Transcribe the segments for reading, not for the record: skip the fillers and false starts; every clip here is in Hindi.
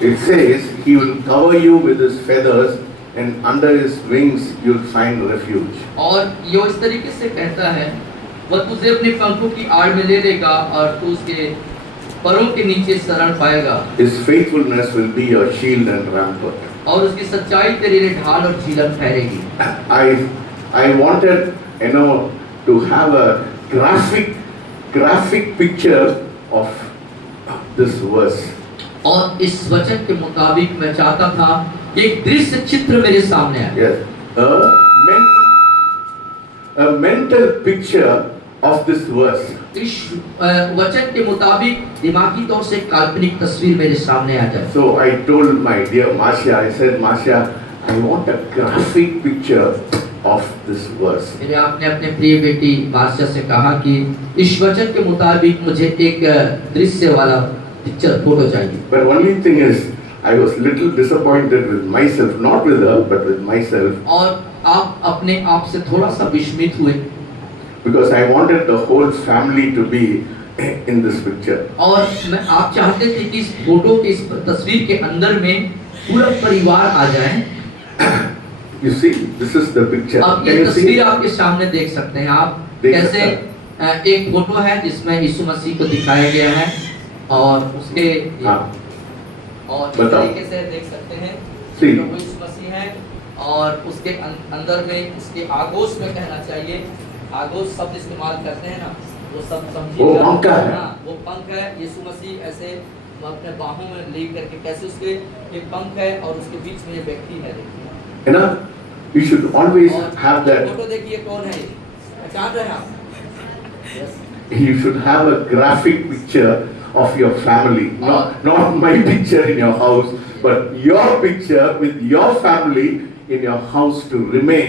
It says he will cover you with his feathers and under his wings you'll find refuge. और ये इस तरीके से कहता है, वह तुझे अपने पंखों की आड़ में ले लेगा और तू उसके परों के नीचे शरण पाएगा। His faithfulness will be your shield and rampart. और उसकी सच्चाई तेरे लिए ढाल और झीलन ठहरेगी। I wanted, to have a graphic picture of this verse. और इस वचन के मुताबिक मैं चाहता था कि एक दृश्य चित्र मेरे सामने आए। Yes, a mental picture of this verse. इस वचन के मुताबिक दिमागी तौर से काल्पनिक तस्वीर मेरे सामने आ जाए। So I told my dear Marcia, I said, Marcia, I want a graphic picture of this verse. मैंने अपने प्रिय बेटी मार्सिया से कहा कि इस वचन के मुताबिक मुझे एक दृश्य वाला पिक्चर फोटो चाहिए। But only thing is, I was little disappointed with myself, not with her, but with myself. और आप अपने आप से थोड़ा सा विस्मित हुए। Because I wanted the whole family to be in this picture. और मैं आप चाहते थे कि इस फोटो के इस तस्वीर के अंदर में पूरा परिवार आ जाए। You see, this is the picture. अब ये तस्वीर आपके सामने देख सकते हैं आप। कैसे एक फोटो है जिसमें यीशु मसीह को दिखाया गया है और उसके और इस तरीके से देख सकते हैं प्रभु यीशु मसीह है और उसके अंदर में उसके आगोश में कहना चाहिए, आगोश शब्द इस्तेमाल करते हैं ना, वो सब समझिएगा। वो पंख है, यीशु मसीह ऐसे अपने बाहों में ले करके कैसे उसके ये पंख है और उसके बीच में ये व्यक्ति है। देखिए you should always have that. Photo देखिए कौन है, पहचान रहे हैं आप? You should have a graphic picture of your family, not my picture in your house, but your picture with your family in your house to remain,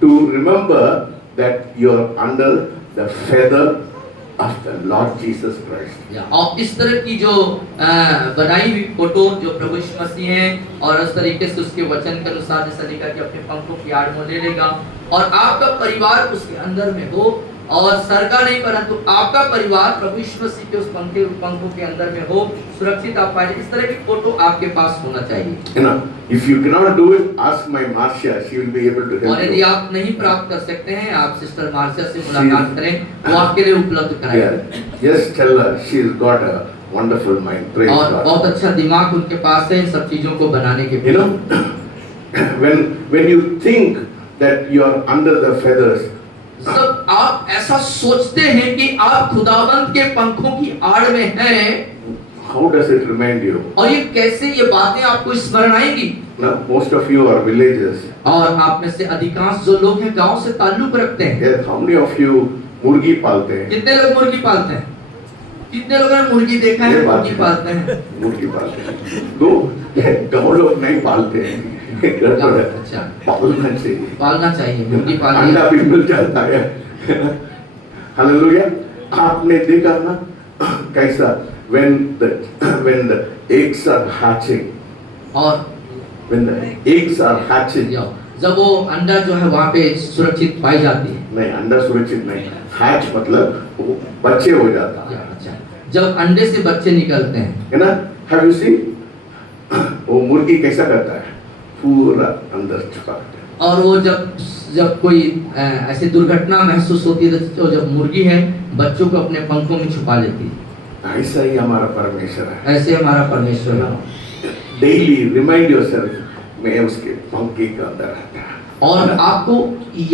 to remember that you're under the feather of the Lord Jesus Christ. और इस तरह की जो बनाई हुई फोटो जो प्रभु यीशु मसीह है और उस तरीके से उसके वचन के अनुसार जैसा लिखा कि अपने पंखों की आड़ में ले लेगा और आपका परिवार उसके अंदर में हो और सर का नहीं परंतु आपका परिवार प्रभु यीशु मसीह के उस पंखों के अंदर में हो, सुरक्षित आप पाए। इस तरह की फोटो आपके पास होना चाहिए। If you cannot do it, ask my Marcia. She will be able to help you. और यदि आप नहीं प्राप्त कर सकते हैं, आप सिस्टर मार्सिया से मुलाकात करें, वो आपके लिए उपलब्ध कराएंगे। Just tell her she's got a wonderful mind. Praise God. और बहुत अच्छा दिमाग उनके पास है इन सब चीजों को बनाने के लिए। When you think that you are under the feathers, जब आप ऐसा सोचते हैं कि आप खुदावंत के पंखों की आड़ में हैं, how does it remind you? और ये कैसे ये बातें आपको स्मरण आएंगी? Now, most of you are villagers. और आप में से अधिकांश जो लोग हैं गांव से ताल्लुक रखते हैं। Yes, how many of you मुर्गी पालते हैं? कितने लोग मुर्गी पालते हैं? कितने लोगों ने मुर्गी देखा है? मुर्गी पालते हैं। मुर्गी पालते हैं। तो गाँव लोग नहीं पालते हैं। अच्छा, पालना चाहिए मुर्गी पालना। अंडा भी मिल जाता है। हालेलुया। आपने देखा ना कैसा when the eggs are hatching और when the eggs are hatching, जब वो अंडा जो है वहाँ पे सुरक्षित पाई जाती है। नहीं, अंडा सुरक्षित नहीं, hatch मतलब बच्चे हो जाता है। अच्छा, जब अंडे से बच्चे निकलते हैं, है ना? Have you seen? वो मुर्गी कैसा करता है? पूरा अंदर छुपाता है। और वो जब कोई ऐसी दुर्घटना महसूस होती है तो जब मुर्गी है बच्चों को अपने पंखों में छुपा लेती है। ऐसा ही हमारा परमेश्वर है। ऐसे हमारा परमेश्वर है। डेली रिमाइंड योरसेल्फ, मैं उसके पंखे के अंदर रहता है। और आपको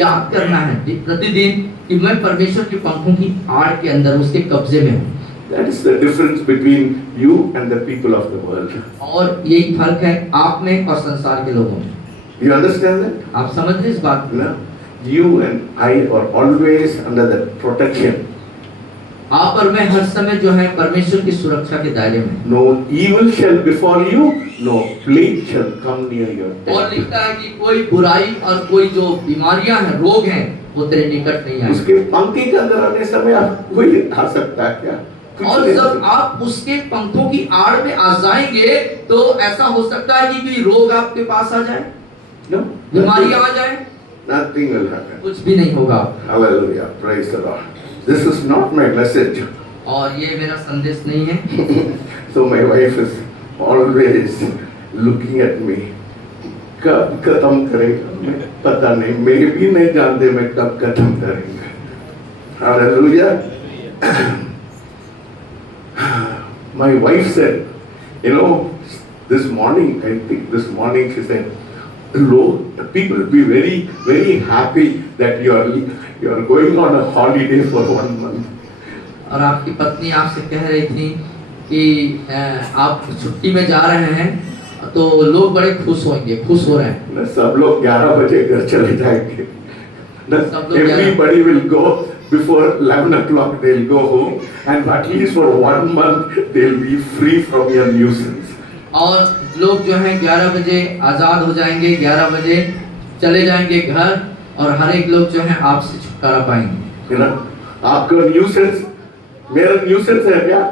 याद करना है प्रतिदिन कि मैं परमेश्वर के पंखों की आड़ के अंदर उसके कब्जे में हूँ। That is the difference between you and the people of the world. और यही फर्क है आप में और संसार के लोगों में। You understand that? आप समझ रहे इस बात को? You and I are always under the protection. आप और मैं हर समय जो है परमेश्वर की सुरक्षा के दायरे में। No evil shall befall you, no plague shall come near your tent. और लिखता है कि कोई बुराई और कोई जो बीमारियां हैं, रोग हैं, वो तेरे निकट नहीं आएंगे। उसके पंखे के अंदर आने समय आप कोई आ सकता है क्या? और जब आप उसके पंखों की आड़ में आ जाएंगे तो ऐसा हो सकता है कि कोई रोग आपके पास आ जाए, बीमारी आ जाए। Nothing will happen. कुछ भी नहीं होगा। Hallelujah, praise the Lord. This is not my message. और ये मेरा संदेश नहीं है। So my wife is always looking at me. कब खत्म करेगा मैं पता नहीं, मैं भी नहीं जानते मैं कब खत्म करेंगे. Hallelujah. My wife said, you know, this morning, I think this morning she said, Lord, people will be very, very happy that you are going on a holiday for 1 month. और आपकी पत्नी आपसे कह रही थी कि आप छुट्टी में जा रहे हैं तो लोग बड़े खुश होंगे, खुश हो रहे हैं. न सब लोग 11 बजे घर चले जाएंगे. सब लोग Everybody will go before 11 o'clock. They'll go home, and at least for 1 month they'll be free from your nuisance. और लोग जो हैं 11 बजे आज़ाद हो जाएंगे, 11 बजे चले जाएंगे घर, और हर एक लोग जो हैं आपसे छुटकारा पाएंगे. है ना, आपका न्यूसेंस मेरा न्यूसेंस है क्या?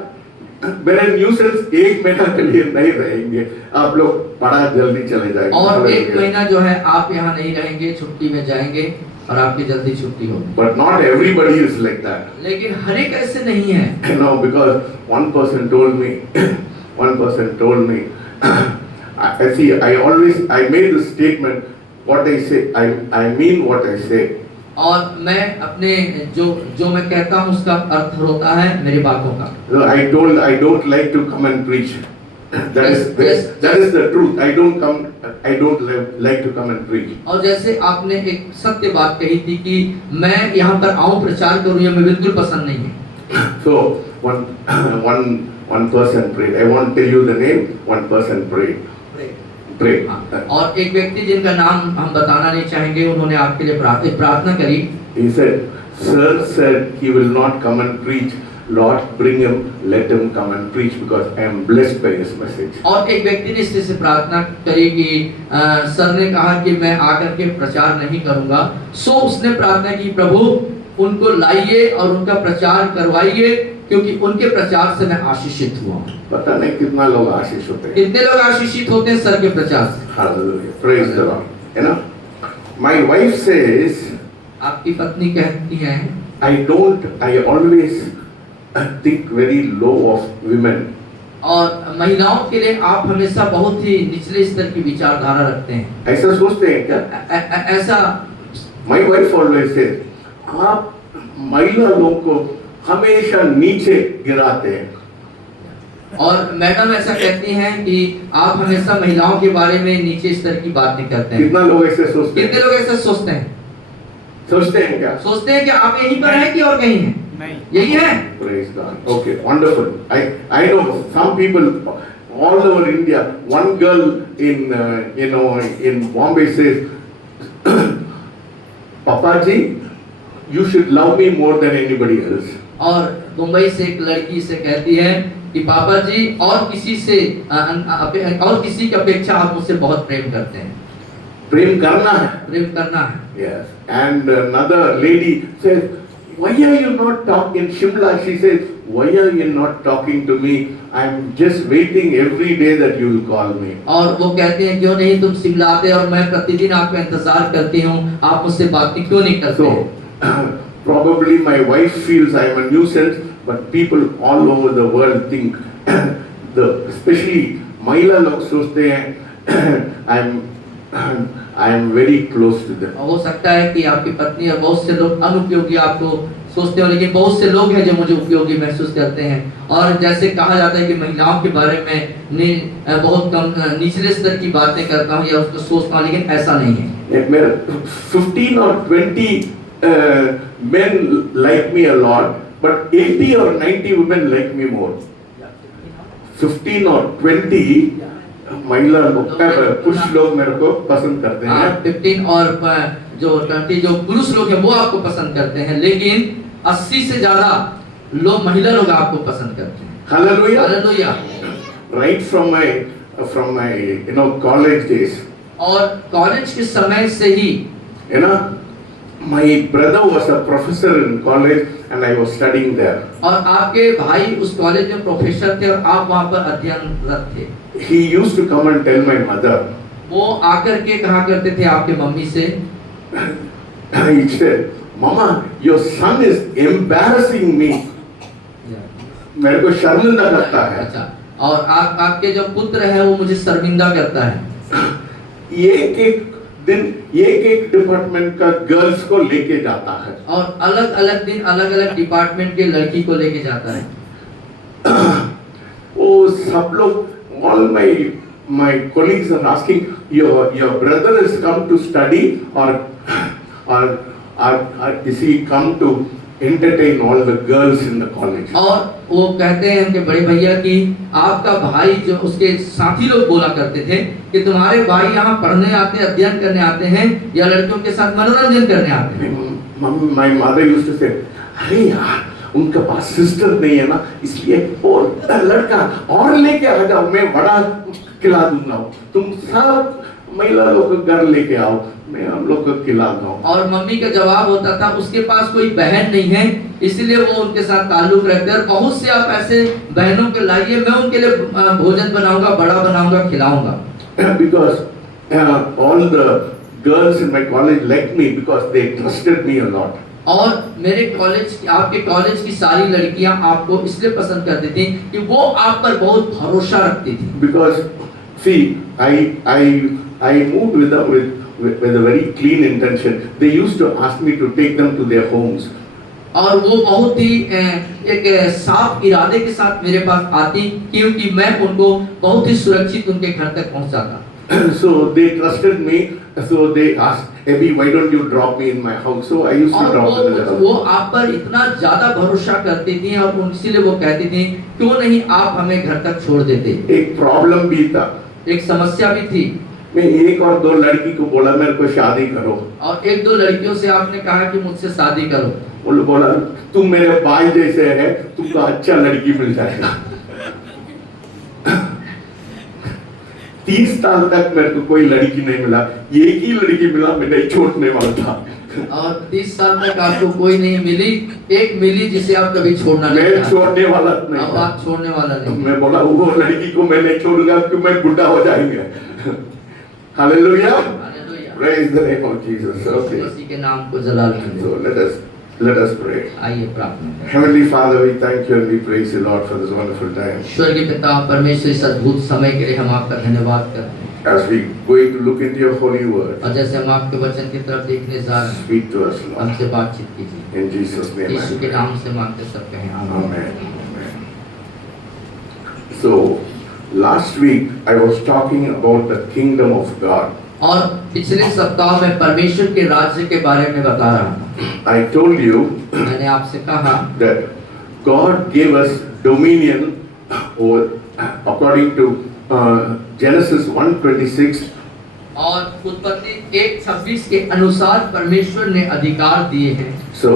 मेरे न्यूसेंस 1 महीना के लिए नहीं रहेंगे, आप लोग बड़ा जल्दी चले जाएंगे. और 1 महीना जो है आप यहाँ नहीं रहेंगे, छुट्टी में जाएंगे और आपकी जल्दी छुट्टी होगी. But not everybody is like that. लेकिन हर एक ऐसे नहीं है. You know, because one person told me, I made the statement, what I say, I mean what I say. और मैं अपने जो मैं कहता हूँ उसका अर्थ होता है मेरी बातों का. So I don't like to come and preach. That is the truth. I don't like to come and preach. और जैसे आपने एक सत्य बात कही थी कि मैं यहाँ पर आऊँ प्रचार करूँ, ये मैं बिल्कुल पसंद नहीं है. So one person prayed. I won't tell you the name. One person prayed. Pray. और एक व्यक्ति जिनका नाम हम बताना नहीं चाहेंगे, उन्होंने आपके लिए प्रार्थना करी. He said, Sir said he will not come and preach. Lord, bring him, let him come and preach because I am blessed by his message. और एक व्यक्ति ने इससे प्रार्थना करी कि सर ने कहा कि मैं आकर के प्रचार नहीं करूंगा. सो उसने प्रार्थना की, प्रभु उनको लाइए और उनका प्रचार करवाइए, क्योंकि उनके प्रचार से मैं आशीषित हुआ. पता नहीं कितना लोग आशीष होते हैं. कितने लोग आशीषित होते हैं सर के प्रचार से. Hallelujah. Praise the Lord. You know, my wife says, आपकी पत्नी कहती हैं, I always think very low of women. और महिलाओं के लिए आप हमेशा बहुत ही निचले स्तर की विचारधारा रखते हैं. ऐसा सोचते हैं क्या? ऐसा My wife always says, आप महिला लोगों को हमेशा नीचे गिराते हैं. और मैडम ऐसा कहती हैं कि आप हमेशा महिलाओं के बारे में नीचे स्तर की बातें करते हैं. कितना लोग ऐसे सोचते हैं? कितने लोग ऐसा सोचते हैं? सोचते हैं क्या? सोचते हैं कि आप यहीं पर हैं कि और कहीं हैं? नहीं, यही है. Praise God. Okay, wonderful. I know some people all over India. One girl in Bombay says, Papa ji, you should love me more than anybody else. और मुंबई से एक लड़की से कहती है कि पापा जी और किसी की अपेक्षा आप मुझसे बहुत प्रेम करते हैं. प्रेम करना है. प्रेम करना है. Yes. And another lady says, why are you not talking in Shimla? She says, why are you not talking to me? I'm just waiting every day that you will call me. और वो कहते हैं क्यों नहीं तुम शिमला आते, और मैं प्रतिदिन आपका इंतजार करती हूँ, आप मुझसे बातें क्यों नहीं करते? So probably my wife feels I am a nuisance, but people all over the world think especially महिला लोग सोचते हैं I am very close to them. हो सकता है कि आपकी पत्नी और बहुत से लोग अनुपयोगी आपको सोचते हो, लेकिन बहुत से लोग हैं जो मुझे उपयोगी महसूस करते हैं. और जैसे कहा जाता है कि महिलाओं के बारे में बहुत कम निचले स्तर की बातें करता हूँ या उसको सोचता हूँ, लेकिन ऐसा नहीं है. 15 or 20 men like me a lot, but 80 or 90 women like me more. 15 or 20 महिला पुरुष लोग मेरे को पसंद करते हैं. 15 और 20 जो पुरुष लोग हैं वो आपको पसंद करते हैं, लेकिन 80 से ज्यादा लोग महिला लोग आपको पसंद करते हैं. Hallelujah. Hallelujah. Right from my college days. और कॉलेज के समय से ही my brother was a professor in college and I was studying there. और आपके भाई उस कॉलेज में प्रोफेसर थे और आप वहाँ पर अध्ययनरत थे. He used to come and tell my mother. वो आकर के कहा करते थे आपके मम्मी से. He said, Mama, your son is embarrassing me. मेरे को शर्मिंदा करता है. अच्छा. और आपके जो पुत्र है वो मुझे शर्मिंदा करता है। एक एक दिन एक एक डिपार्टमेंट का गर्ल्स को लेके जाता है और अलग अलग दिन अलग अलग डिपार्टमेंट के लड़की को लेके जाता है। वो सब लोग all my colleagues are asking, your brother has come to study or is he come to entertain all the girls in the college? और वो कहते हैं कि बड़े भैया कि आपका भाई, जो उसके साथी लोग बोला करते थे कि तुम्हारे भाई यहाँ पढ़ने आते हैं, अध्ययन करने आते हैं या लड़कियों के साथ मनोरंजन करने आते हैं। My mother used to say, अरे यार उनके पास सिस्टर नहीं है ना, इसलिए और लड़का और लेके आ जाओ, मैं बड़ा खिला दूंगा, तुम सब महिला लोग घर लेके आओ, मैं हम लोग को खिला दूंगा। और मम्मी का जवाब होता था उसके पास कोई बहन नहीं है, इसलिए वो उनके साथ ताल्लुक रखते हैं। बहुत से आप ऐसे बहनों के लाइए, मैं उनके लिए भोजन बनाऊंगा, बड़ा बनाऊंगा, खिलाऊंगा। Because all the girls in my college liked me because they trusted me a lot. और मेरे कॉलेज, आपके कॉलेज की सारी लड़कियां आपको इसलिए पसंद करती थी कि वो आप पर बहुत भरोसा रखती थी। Because see, I moved with a very clean intention. They used to ask me to take them to their homes. और वो बहुत ही एक साफ इरादे के साथ मेरे पास आती, क्योंकि मैं उनको बहुत ही सुरक्षित उनके घर तक पहुंचाता। So they trusted me. So they asked, Abby, why don't you drop me in my house? So I used to drop them in the house. वो आप पर इतना ज्यादा भरोसा करती थी और इसीलिए वो कहती थी क्यों नहीं आप हमें घर तक छोड़ देते। एक प्रॉब्लम भी था, एक समस्या भी थी। मैं एक और दो लड़की को बोला मेरे को शादी करो, और एक दो लड़कियों से आपने कहा कि मुझसे शादी करो। वो बोला तुम मेरे भाई जैसे है, तुमको अच्छा लड़की मिल जाएगा। 30 साल तक मेरे को कोई लड़की नहीं मिला, एक ही लड़की मिला, मैं नहीं छोड़ने वाला था। और 30 साल तक आपको कोई नहीं मिली, एक मिली जिसे आप कभी छोड़ना नहीं मैं छोड़ने वाला नहीं, अब आप छोड़ने वाला नहीं। मैं बोला वो लड़की को मैं नहीं छोड़ूंगा क्योंकि मैं बुढ़ा हो जाएंगे। Hallelujah, praise the name of Jesus. Okay, मसीह के नाम को जलाल करें। So let us pray. आइए प्रार्थना करें। Heavenly Father, we thank you and we praise you, Lord, for this wonderful time. स्वर्गीय पिता परमेश्वर, इस अद्भुत समय के लिए हम आपका धन्यवाद करते हैं। As we going to look into your holy word, और जैसे हम आपके वचन की तरफ देखने जा रहे हैं, speak to us, Lord. हमसे बातचीत कीजिए। In Jesus' name, यीशु के I नाम से मांगते सब कहें pray. आमीन। Amen. So last week I was talking about the kingdom of God. और पिछले सप्ताह में परमेश्वर के राज्य के बारे में बता रहा था। I told you मैंने आपसे कहा that God gave us dominion over, according to Genesis 1:26. और उत्पत्ति 1:26 के अनुसार परमेश्वर ने अधिकार दिए हैं। So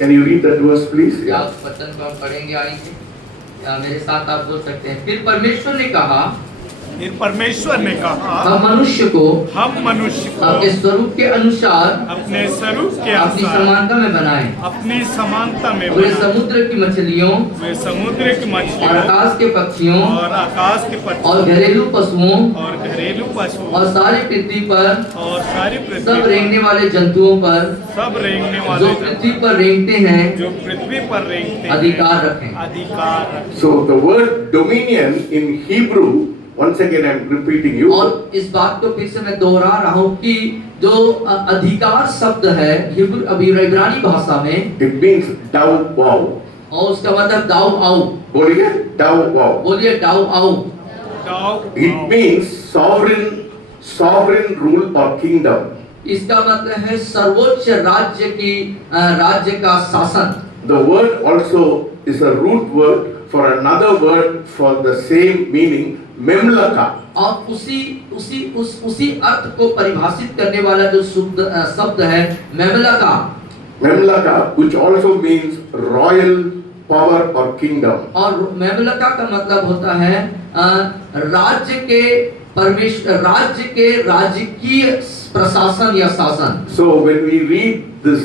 can you read that verse, please? क्या उस वचन को हम पढ़ेंगे आइए, या मेरे साथ आप बोल सकते हैं। फिर परमेश्वर ने कहा, हम मनुष्य को अपने स्वरूप के अनुसार, अपनी समानता में बनाएं, वे समुद्र की मछलियों और आकाश के पक्षियों और घरेलू पशुओं और सारी पृथ्वी पर सब रेंगने वाले जंतुओं पर जो पृथ्वी पर रेंगते हैं अधिकार रखें। So the word dominion in Hebrew, once again I'm repeating you. और इस बात को फिर से मैं दोहरा रहा हूँ कि जो अधिकार शब्द है इब्रानी भाषा में, it means daw wow. और उसका मतलब दाऊ आओ। बोलिए daw wow. बोलिए दाऊ आओ। It means sovereign rule or kingdom. इसका मतलब है सर्वोच्च राज्य का शासन। The word also is a root word for another word for the same meaning, memlaka. और उसी अर्थ को परिभाषित करने वाला जो शब्द है मेमलका। Memlaka, which also means royal power or kingdom. और मेमलका का मतलब होता है राज्य के राजकीय प्रशासन या शासन। So when we read this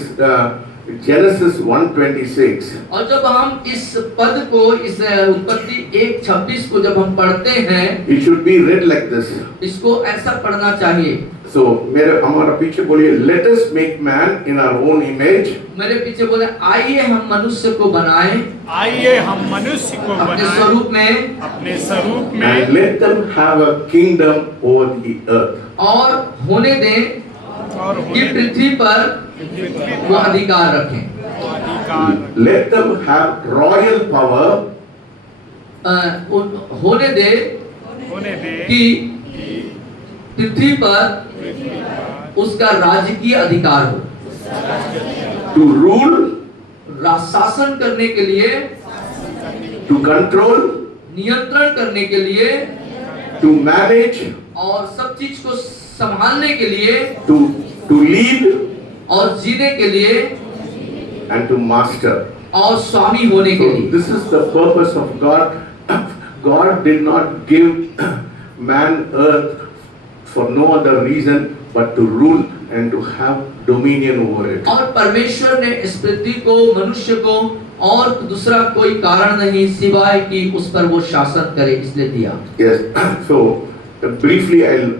Genesis 1:26, और जब हम इस पद को, इस उत्पत्ति 1:26 को जब हम पढ़ते हैं, it should be read like this. इसको ऐसा पढ़ना चाहिए। So हमारा पीछे बोलिए, let us make man in our own image. मेरे पीछे बोले, आइए हम मनुष्य को बनाएं, आइए हम मनुष्य को अपने बनाएं स्वरूप में, अपने स्वरूप में, And let them have a kingdom over the earth. और होने दें और कि पृथ्वी पर वो अधिकार रखें। अधिकार Let them have royal power होने दे होने दे कि पृथ्वी पर उसका राजकीय अधिकार हो, to rule, शासन करने के लिए, to control, नियंत्रण करने के लिए, to manage, और सब चीज को संभालने के लिए, to lead, और जीने के लिए, and to master. और स्वामी होने के So लिए। this is the purpose of God. God did not give man earth for no other reason but to rule and to have dominion over it. और परमेश्वर ने इस पृथ्वी को, मनुष्य को, और दूसरा कोई कारण नहीं सिवाय कि उस पर वो शासन करे, इसलिए दिया। Yes. So briefly, I'll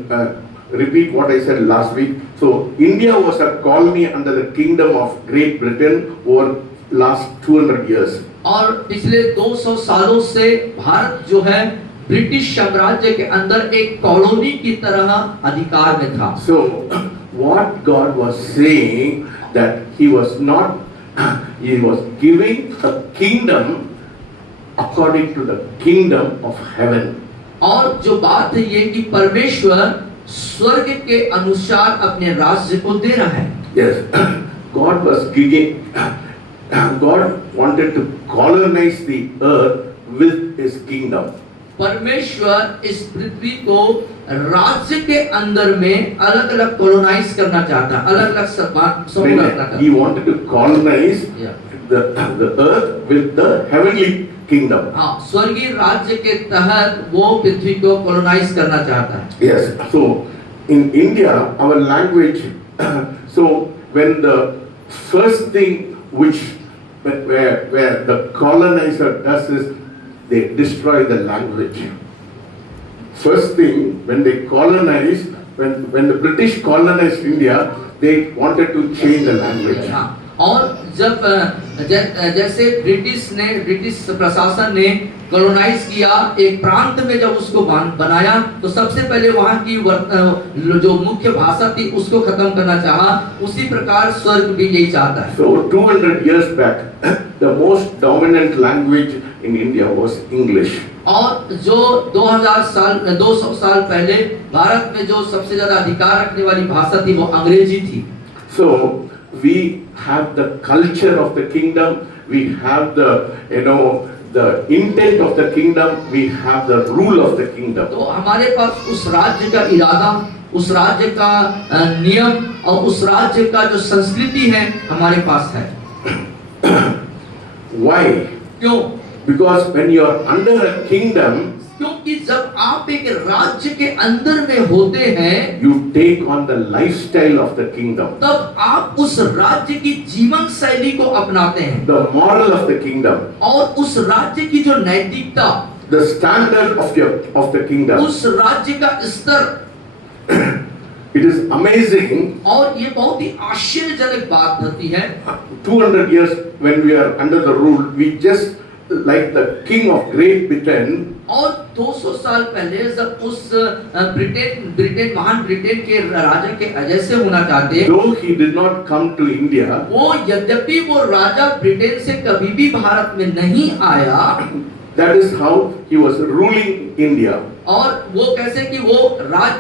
repeat what I said last week. So India was a colony under the kingdom of Great Britain over last 200 years. और पिछले 200 सालों से भारत जो है ब्रिटिश साम्राज्य के अंदर एक कॉलोनी की तरह अधिकार में था। So what God was saying that He was not, He was giving a kingdom according to the kingdom of heaven. और जो बात है ये कि परमेश्वर स्वर्ग के अनुसार अपने राज्य को दे रहा है। Yes, God was giving. God wanted to colonize the earth with His kingdom. परमेश्वर इस पृथ्वी को राज्य के अंदर में अलग-अलग कॉलोनाइज करना चाहता है, अलग-अलग समूह रखना चाहता है। He wanted to colonize Yeah. the earth with the heavenly kingdom. हाँ, स्वर्गीय राज्य के तहत वो पृथ्वी को कॉलोनाइज करना चाहता है। Yes. So in India, our language. So when the first thing which where the colonizer does is they destroy the language. First thing when they colonize, when the British colonized India, they wanted to change the language. हाँ, और जब जैसे ब्रिटिश प्रशासन ने कॉलोनाइज किया एक प्रांत में, जब उसको बनाया तो सबसे पहले वहाँ की जो मुख्य भाषा थी उसको खत्म करना चाहा। उसी प्रकार स्वर्ग भी यही चाहता है। So 200 years back, the most dominant language in India was English. और जो 200 साल पहले भारत में जो सबसे ज्यादा अधिकार रखने वाली भाषा थी वो अंग्रेजी थी। So we have the culture of the kingdom, we have the intent of the kingdom, we have the rule of the kingdom. तो हमारे पास उस राज्य का इरादा, उस राज्य का नियम और उस राज्य का जो संस्कृति है हमारे पास है। Why? क्यों? Because when you are under a kingdom, क्योंकि जब आप एक राज्य के अंदर में होते हैं, you take on the lifestyle of the kingdom, तब आप उस राज्य की जीवन शैली को अपनाते हैं, the moral of the kingdom, और उस राज्य की जो नैतिकता, the standard of the kingdom. उस राज्य का स्तर। It is amazing. और ये बहुत ही आश्चर्यजनक बात होती है। 200 years when we are under the rule, we just like the king of Great Britain. और 200 साल पहले जब उस महान ब्रिटेन के राजा के जैसे होना चाहते, Though he did not come to India, वो यद्यपि वो राजा ब्रिटेन से कभी भी भारत में नहीं आया, that is how he was ruling India. और वो कैसे कि वो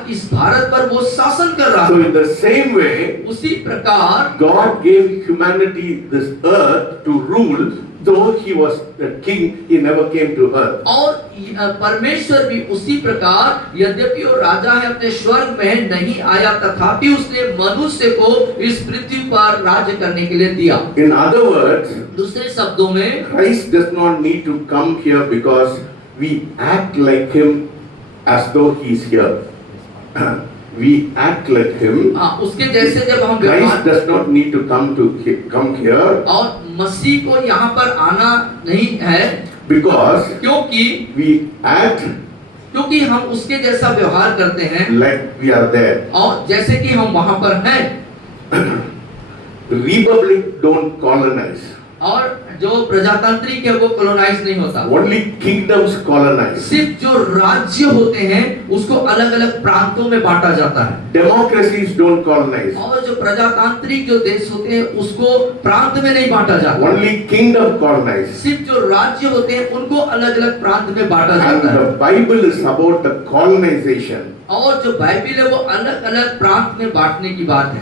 इस भारत पर वो शासन कर रहा So था। in the same way, उसी प्रकार God gave humanity this earth to rule. Though he was the king, he never came to earth. और परमेश्वर भी उसी प्रकार यद्यपि वो राजा है अपने स्वर्ग में नहीं आया, तथापि उसने मनुष्य को इस पृथ्वी पर राज्य करने के लिए दिया। In other words, दूसरे शब्दों में Christ does not need to come here because we act like him as though he is here. we act like him. उसके जैसे जब हम Christ व्यवहार, does not need to come here और मसीह को यहाँ पर आना नहीं है, because क्योंकि we act हम उसके जैसा व्यवहार करते हैं like we are there. और जैसे कि हम वहाँ पर हैं। Republic don't colonize. और जो प्रजातांत्रिक है वो कॉलोनाइज नहीं होता, Only kingdoms colonize. सिर्फ जो राज्य होते हैं उसको अलग अलग प्रांतों में बांटा जाता है। Democracies don't colonize. और जो प्रजातांत्रिक जो देश होते हैं उसको प्रांत में नहीं बांटा जाता, Only kingdom colonize. सिर्फ जो राज्य होते हैं उनको अलग अलग प्रांत में बांटा And जाता है। the Bible is about the colonization. और जो बाइबिल है वो अलग अलग प्रांत में बांटने की बात है।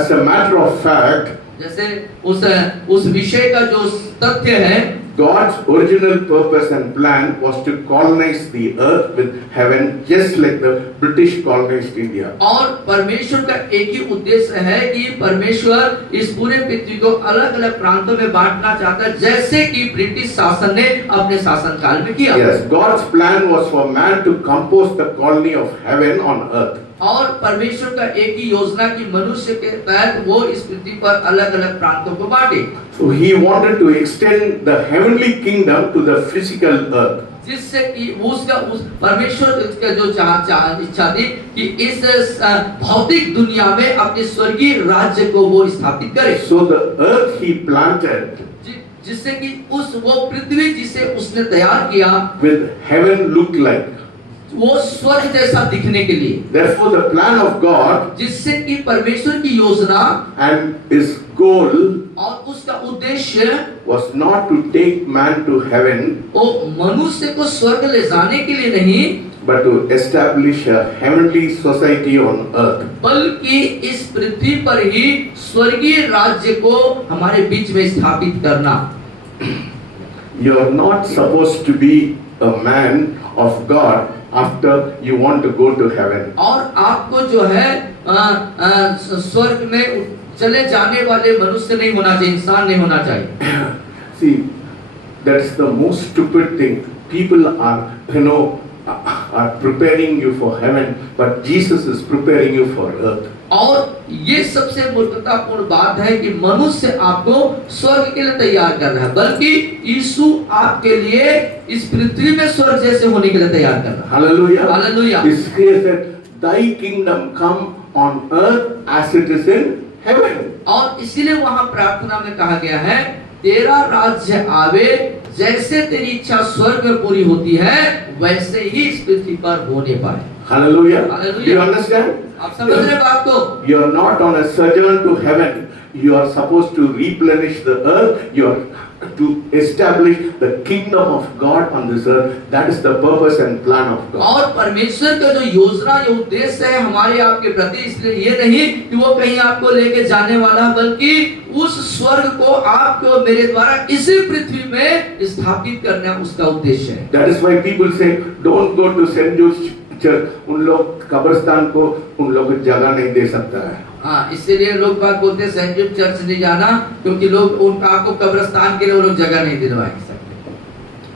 As a matter of fact, जैसे उस विषय का जो तथ्य है, God's original purpose and plan was to colonize the earth with heaven, just like the British colonized India. और परमेश्वर का एक ही उद्देश्य है कि परमेश्वर इस पूरे पृथ्वी को अलग अलग प्रांतों में बांटना चाहता है, जैसे कि ब्रिटिश शासन ने अपने शासन काल में किया। Yes, God's plan was for man to compose the colony of heaven on earth. और परमेश्वर का एक ही योजना की मनुष्य के तहत वो इस पृथ्वी पर अलग अलग प्रांतों को बांटे। So he wanted to extend the heavenly kingdom to the physical earth. जिससे कि उस परमेश्वर का जो इच्छा थी कि इस भौतिक दुनिया में अपने स्वर्गीय राज्य को वो स्थापित करे। So the earth he planted जिससे कि वो पृथ्वी जिसे उसने तैयार किया with heaven looked like. वो स्वर्ग जैसा दिखने के लिए। Therefore the plan of God जिससे कि परमेश्वर की योजना and his goal और उसका उद्देश्य was not to take man to heaven, वो मनुष्य को स्वर्ग ले जाने के लिए नहीं, but to establish a heavenly society on earth. बल्कि इस पृथ्वी पर ही स्वर्गीय राज्य को हमारे बीच में स्थापित करना। You are not supposed to be a man of God after you want to go to heaven. और आपको जो है स्वर्ग में चले जाने वाले मनुष्य नहीं होना चाहिए, इंसान नहीं होना चाहिए। See, that's the most stupid thing. People are preparing you for heaven, but Jesus is preparing you for earth. और ये सबसे मूर्खतापूर्ण बात है कि मनुष्य आपको स्वर्ग के लिए तैयार कर रहा है, बल्कि यीशु आपके लिए इस पृथ्वी में स्वर्ग जैसे होने के लिए तैयार कर रहा है। Hallelujah. Hallelujah. He said, "Thy kingdom come on earth as it is in heaven." और इसीलिए वहां प्रार्थना में कहा गया है, तेरा राज्य आवे, जैसे तेरी इच्छा स्वर्ग में पूरी होती है वैसे ही इस पृथ्वी पर होने पाए। Hallelujah. Hallelujah. Do you understand? आप समझ रहे बात को? You are not on a sojourn to heaven. You are supposed to replenish the earth. You are to establish the kingdom of God on this earth. That is the purpose and plan of God. और परमेश्वर का जो योजना, जो उद्देश्य है हमारे आपके प्रति, इसलिए ये नहीं कि वो कहीं आपको लेके जाने वाला, बल्कि उस स्वर्ग को आपको मेरे द्वारा इसी पृथ्वी में स्थापित करना उसका उद्देश्य है। That is why people say, don't go to St. Joseph's Church. उन लोग कब्रिस्तान को उन लोग जगह नहीं दे सकता है। हाँ, इसीलिए लोग बात बोलते हैं सेंट जोसेफ चर्च नहीं जाना, क्योंकि लोग उनका आपको कब्रिस्तान के लिए वो लोग जगह नहीं दिलवाएंगे।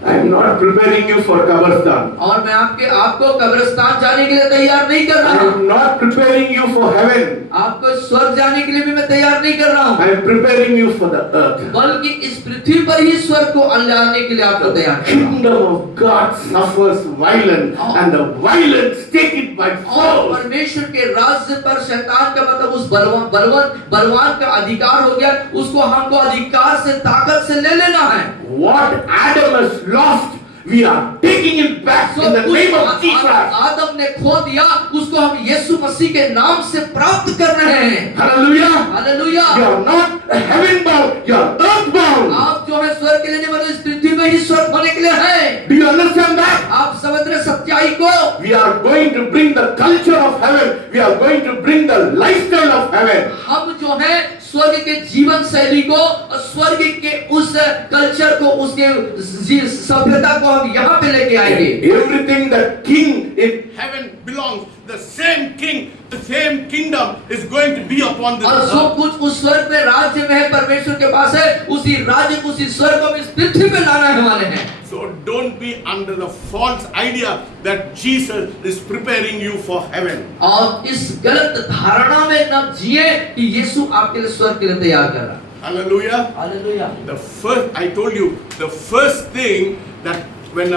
I am not preparing you for कब्रिस्तान। और मैं आपको कब्रिस्तान जाने के लिए तैयार नहीं कर रहा I हूँ। am not preparing you for heaven. आपको स्वर्ग जाने के लिए भी मैं तैयार नहीं कर रहा हूँ, I am preparing you for the earth. बल्कि इस पृथ्वी पर ही स्वर्ग को लाने के लिए आपको तैयार कर रहा हूँ। Kingdom of God suffers violence, and the violence take it by और force. परमेश्वर के राज्य पर शैतान का मतलब उस बलवान का अधिकार हो गया, उसको हमको अधिकार से, ताकत से ले लेना है। What Adam has lost, we are taking it back in the name of Jesus. आदम ने खो दिया, उसको हम यीशु मसीह के नाम से प्राप्त कर रहे हैं। Hallelujah. Hallelujah. You are not heaven bound, you are earth bound. आप जो है स्वर्ग के लेने वाले इस पृथ्वी में ही स्वर्ग होने के लिए हैं। Do you understand that? आप समझ रहे सच्चाई को? We are going to bring the culture of heaven. We are going to bring the lifestyle of heaven. हम जो है स्वर्ग के जीवन शैली को और स्वर्ग के उस कल्चर को, उसके सभ्यता को हम यहाँ पे लेके आएंगे। Everything that king in heaven belongs, the same king, the same kingdom is going to be upon this और जो earth. कुछ उस स्वर्ग में राज्य में है, परमेश्वर के पास है, उसी राज्य को, उसी स्वर्ग को इस पृथ्वी पे लाना है वाले हैं। So don't be under the false idea that Jesus is preparing you for heaven. और इस गलत धारणा में न जिए कि यीशु आपके लिए स्वर्ग के लिए तैयार कर रहा है। Hallelujah. Hallelujah. The first, I told you, the first thing that when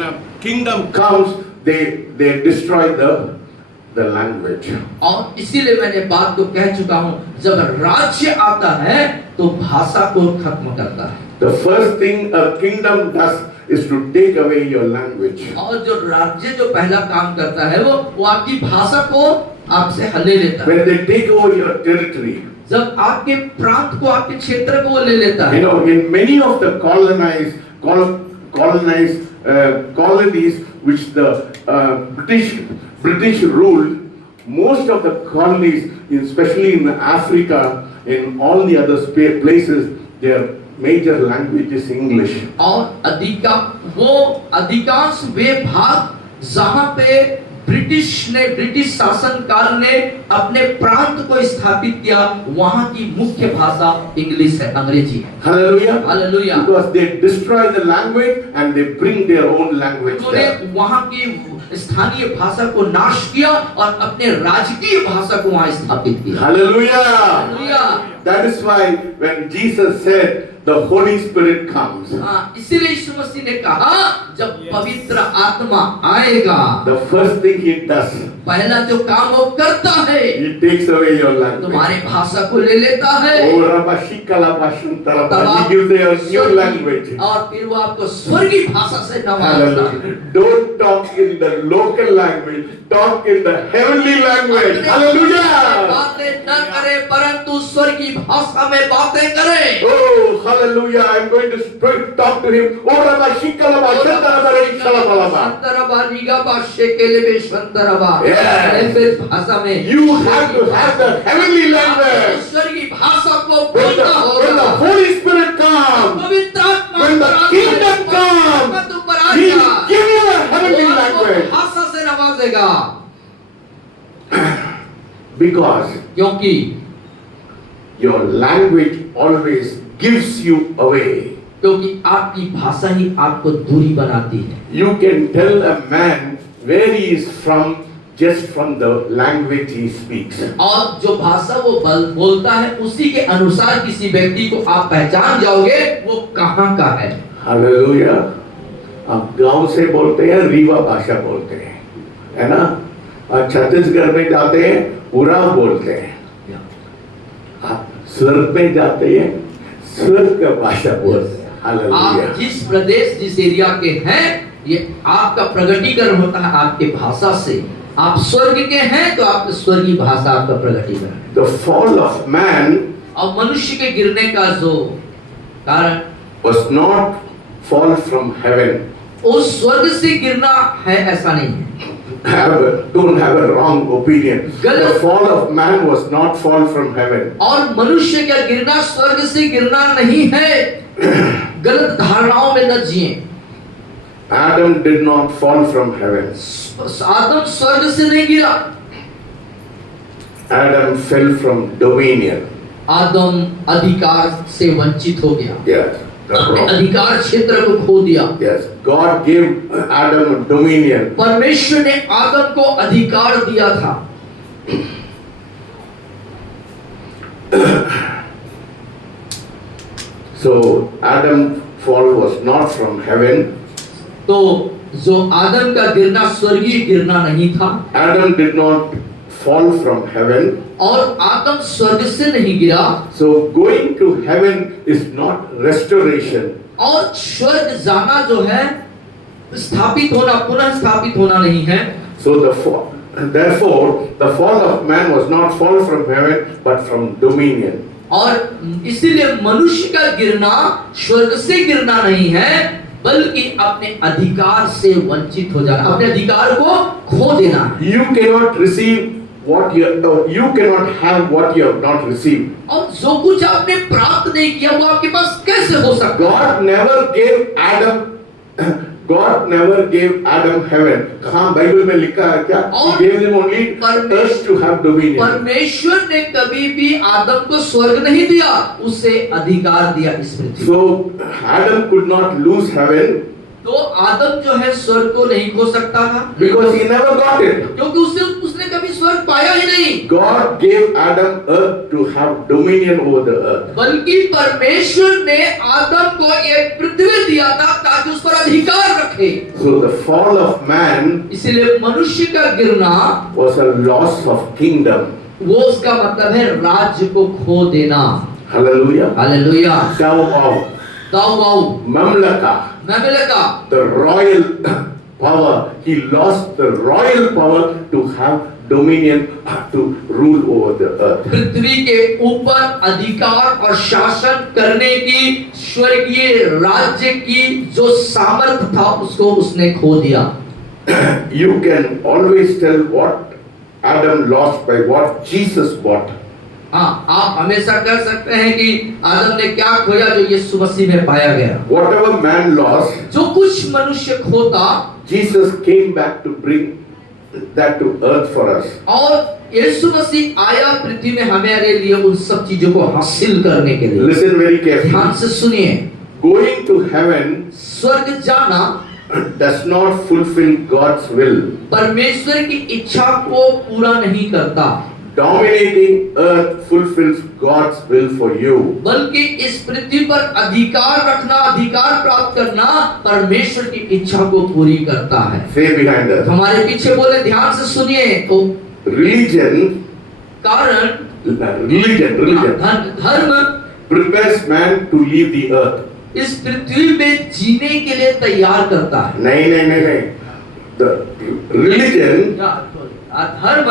a kingdom Comes, they destroy the language. और इसीलिए मैंने बात को कह चुका हूँ, जब राज्य आता है तो भाषा को खत्म करता है। The first thing a kingdom does is to take away your language. और जो राज्य जो पहला काम करता है वो आपकी भाषा को आपसे ले लेता है। When they take over your territory, जब आपके प्रांत को, आपके क्षेत्र को वो ले लेता है। you know, in many of the colonized colonies which the British ruled, most of the colonies, especially in Africa, in all the other places, their major language is English. और अधिकांश वे भाग जहाँ पे ब्रिटिश शासन काल ने अपने प्रांत को स्थापित किया, वहाँ की मुख्य भाषा इंग्लिश है, अंग्रेजी है। Hallelujah. Hallelujah. Because they destroy the language and they bring their own language उन्होंने there. वहाँ की स्थानीय भाषा को नाश किया और अपने राजकीय भाषा को वहाँ स्थापित किया। Hallelujah. Hallelujah. That is why when Jesus said the Holy Spirit comes, इसीलिए यीशु मसीह ने कहा जब पवित्र आत्मा आएगा, the first thing he does, पहला जो काम वो करता है, he takes away your language. तुम्हारे भाषा को ले लेता है। Oh, Rabashikala Bashantarabha. तब He आप gives you a new स्वर्गीय- language. और फिर वो आपको स्वर्गीय भाषा से नवाजता है। Hallelujah. Don't talk in the local language, talk in the heavenly language. अपने Hallelujah. बातें न करे परंतु स्वर्गीय भाषा में बातें करे। Oh, hallelujah. I'm going to talk to him. Oh, Rabashikala Bashantarabha. संतरबा रीगाबा शेकेलेबे संतरबा। Yes. एफेस भाषा में You have to have the heavenly language. स्वर्गीय भाषा को When बोलना the होगा। Holy Spirit comes, पवित्र आत्मा when the पर आता है, kingdom comes, तुम पर He आएगा। will give you a heavenly वो आपको language. भाषा से नवाजेगा, Because क्योंकि your language always gives you away. क्योंकि आपकी भाषा ही आपको दूरी बनाती है। You can tell a man where he is from just from the language he speaks. और जो भाषा वो बोलता है उसी के अनुसार किसी व्यक्ति को आप पहचान जाओगे वो कहाँ का है। Hallelujah. आप गांव से बोलते हैं, रीवा भाषा बोलते हैं, है ना? और छत्तीसगढ़ में जाते हैं, उराव बोलते हैं। आप स्वर्ग में जाते हैं, स्वर्ग का भाषा बोलते हैं। Hallelujah. आप जिस प्रदेश, जिस एरिया के हैं, ये आपका प्रगटीकरण होता है आपके भाषा से। आप स्वर्ग के हैं तो आपका स्वर्गीय भाषा आपका प्रगटीकरण है। The fall of man और मनुष्य के गिरने का जो कारण was not fall from heaven. उस स्वर्ग से गिरना है ऐसा नहीं है। Don't have a wrong opinion. The गलत- fall of man was not fall from heaven. और मनुष्य का गिरना स्वर्ग से गिरना नहीं है। गलत धारणाओं में न जिए। Adam did not fall from heaven. आदम स्वर्ग से नहीं गिरा, Adam fell from dominion. आदम अधिकार से वंचित हो गया, Yes. That's अपने wrong. अधिकार क्षेत्र को खो दिया। Yes. God gave Adam dominion. परमेश्वर ने आदम को अधिकार दिया था। So Adam fall was not from heaven. तो जो आदम का गिरना स्वर्गीय गिरना नहीं था, Adam did not fall from heaven. और आदम स्वर्ग से नहीं गिरा, So going to heaven is not restoration. और स्वर्ग जाना जो है स्थापित होना, पुनः स्थापित होना नहीं है। So therefore, the fall of man was not fall from heaven, but from dominion. और इसीलिए मनुष्य का गिरना स्वर्ग से गिरना नहीं है, बल्कि अपने अधिकार से वंचित हो जाना, अपने अधिकार को खो देना है। You cannot receive what you cannot have what you have not received. और जो कुछ आपने प्राप्त नहीं किया वो आपके पास कैसे हो सकता है? God never gave Adam God never gave Adam heaven. हाँ बाइबल में लिखा है क्या? He gave him only earth to have dominion. परमेश्वर ने कभी भी आदम को स्वर्ग नहीं दिया, उसे अधिकार दिया इस पृथ्वी। So Adam could not lose heaven तो आदम जो है स्वर्ग को नहीं खो सकता था, because he never got it. क्योंकि उसने कभी स्वर्ग पाया ही नहीं। God gave Adam earth to have dominion over the earth. बल्कि परमेश्वर ने आदम को एक पृथ्वी दिया था ताकि उस पर अधिकार रखे। So the fall of man इसलिए मनुष्य का गिरना was a loss of kingdom. वो उसका मतलब है राज्य को खो देना। Hallelujah. Hallelujah. Mamlaka, the royal power. He lost the royal power to have dominion, to rule over the earth. पृथ्वी के ऊपर अधिकार और शासन करने की स्वर्गीय राज्य की जो सामर्थ्य था उसको उसने खो दिया। You can always tell what Adam lost by what Jesus bought. हाँ, आप हमेशा कर सकते हैं कि आदम ने क्या खोया जो यीशु मसीह में पाया गया। Whatever man lost, जो कुछ मनुष्य खोता, Jesus came back to bring that to earth for us. और यीशु मसीह आया पृथ्वी में हमारे लिए उन सब चीजों को हासिल करने के लिए। Listen very carefully. ध्यान से सुनिए। Going to heaven स्वर्ग जाना does not fulfill God's will. परमेश्वर की इच्छा को पूरा नहीं करता। Dominating earth fulfills God's will for you. बल्कि इस पृथ्वी पर अधिकार रखना, अधिकार प्राप्त करना परमेश्वर की इच्छा को पूरी करता है। Say behind us. हमारे पीछे बोले, ध्यान से सुनिए। तो Religion, कारण धर्म prepares man to leave the earth. इस पृथ्वी में जीने के लिए तैयार करता है। नहीं. The religion धर्म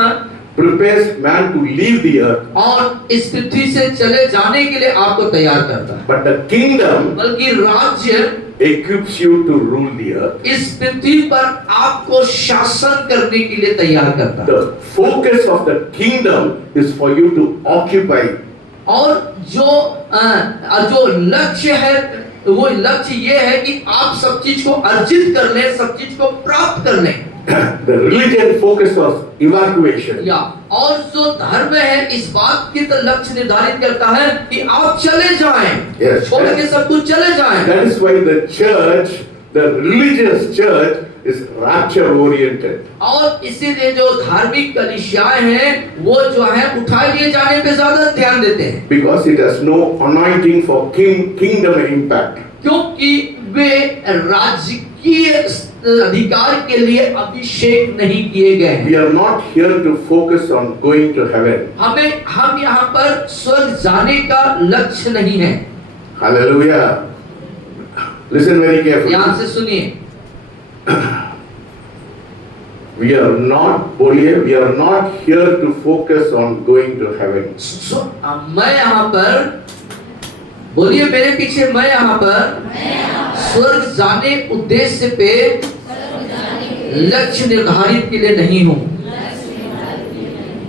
prepares man to leave the earth. और इस पृथ्वी से चले जाने के लिए आपको तैयार करता है। But the kingdom बल्कि राज्य equips you to rule the earth. इस पृथ्वी पर आपको शासन करने के लिए तैयार करता है। The focus of the kingdom is for you to occupy. और जो लक्ष्य है वो लक्ष्य ये है कि आप सब चीज को अर्जित कर लें, सब चीज को प्राप्त कर लें। The religion focus was evacuation. या और जो धर्म है इस बात की तो लक्ष्य निर्धारित करता है कि आप चले जाएं, Yes. छोड़ के सब कुछ चले जाएं। That is why the church, the religious church, is rapture oriented. और इसीलिए जो धार्मिक कलीसियाएं हैं वो जो है उठाए लिए जाने पे ज्यादा ध्यान देते हैं। Because it has no anointing for kingdom impact. क्योंकि वे राजकीय अधिकार के लिए अभिषेक नहीं किए गए हैं। We are not here to focus on going to heaven. हम यहाँ पर स्वर्ग जाने का लक्ष्य नहीं है। Hallelujah. Listen very carefully. ध्यान से सुनिए। We are not here to focus on going to heaven. मैं यहाँ पर, बोलिए मेरे पीछे, मैं यहाँ पर स्वर्ग जाने उद्देश्य पे लक्ष्य निर्धारित के लिए नहीं हूँ।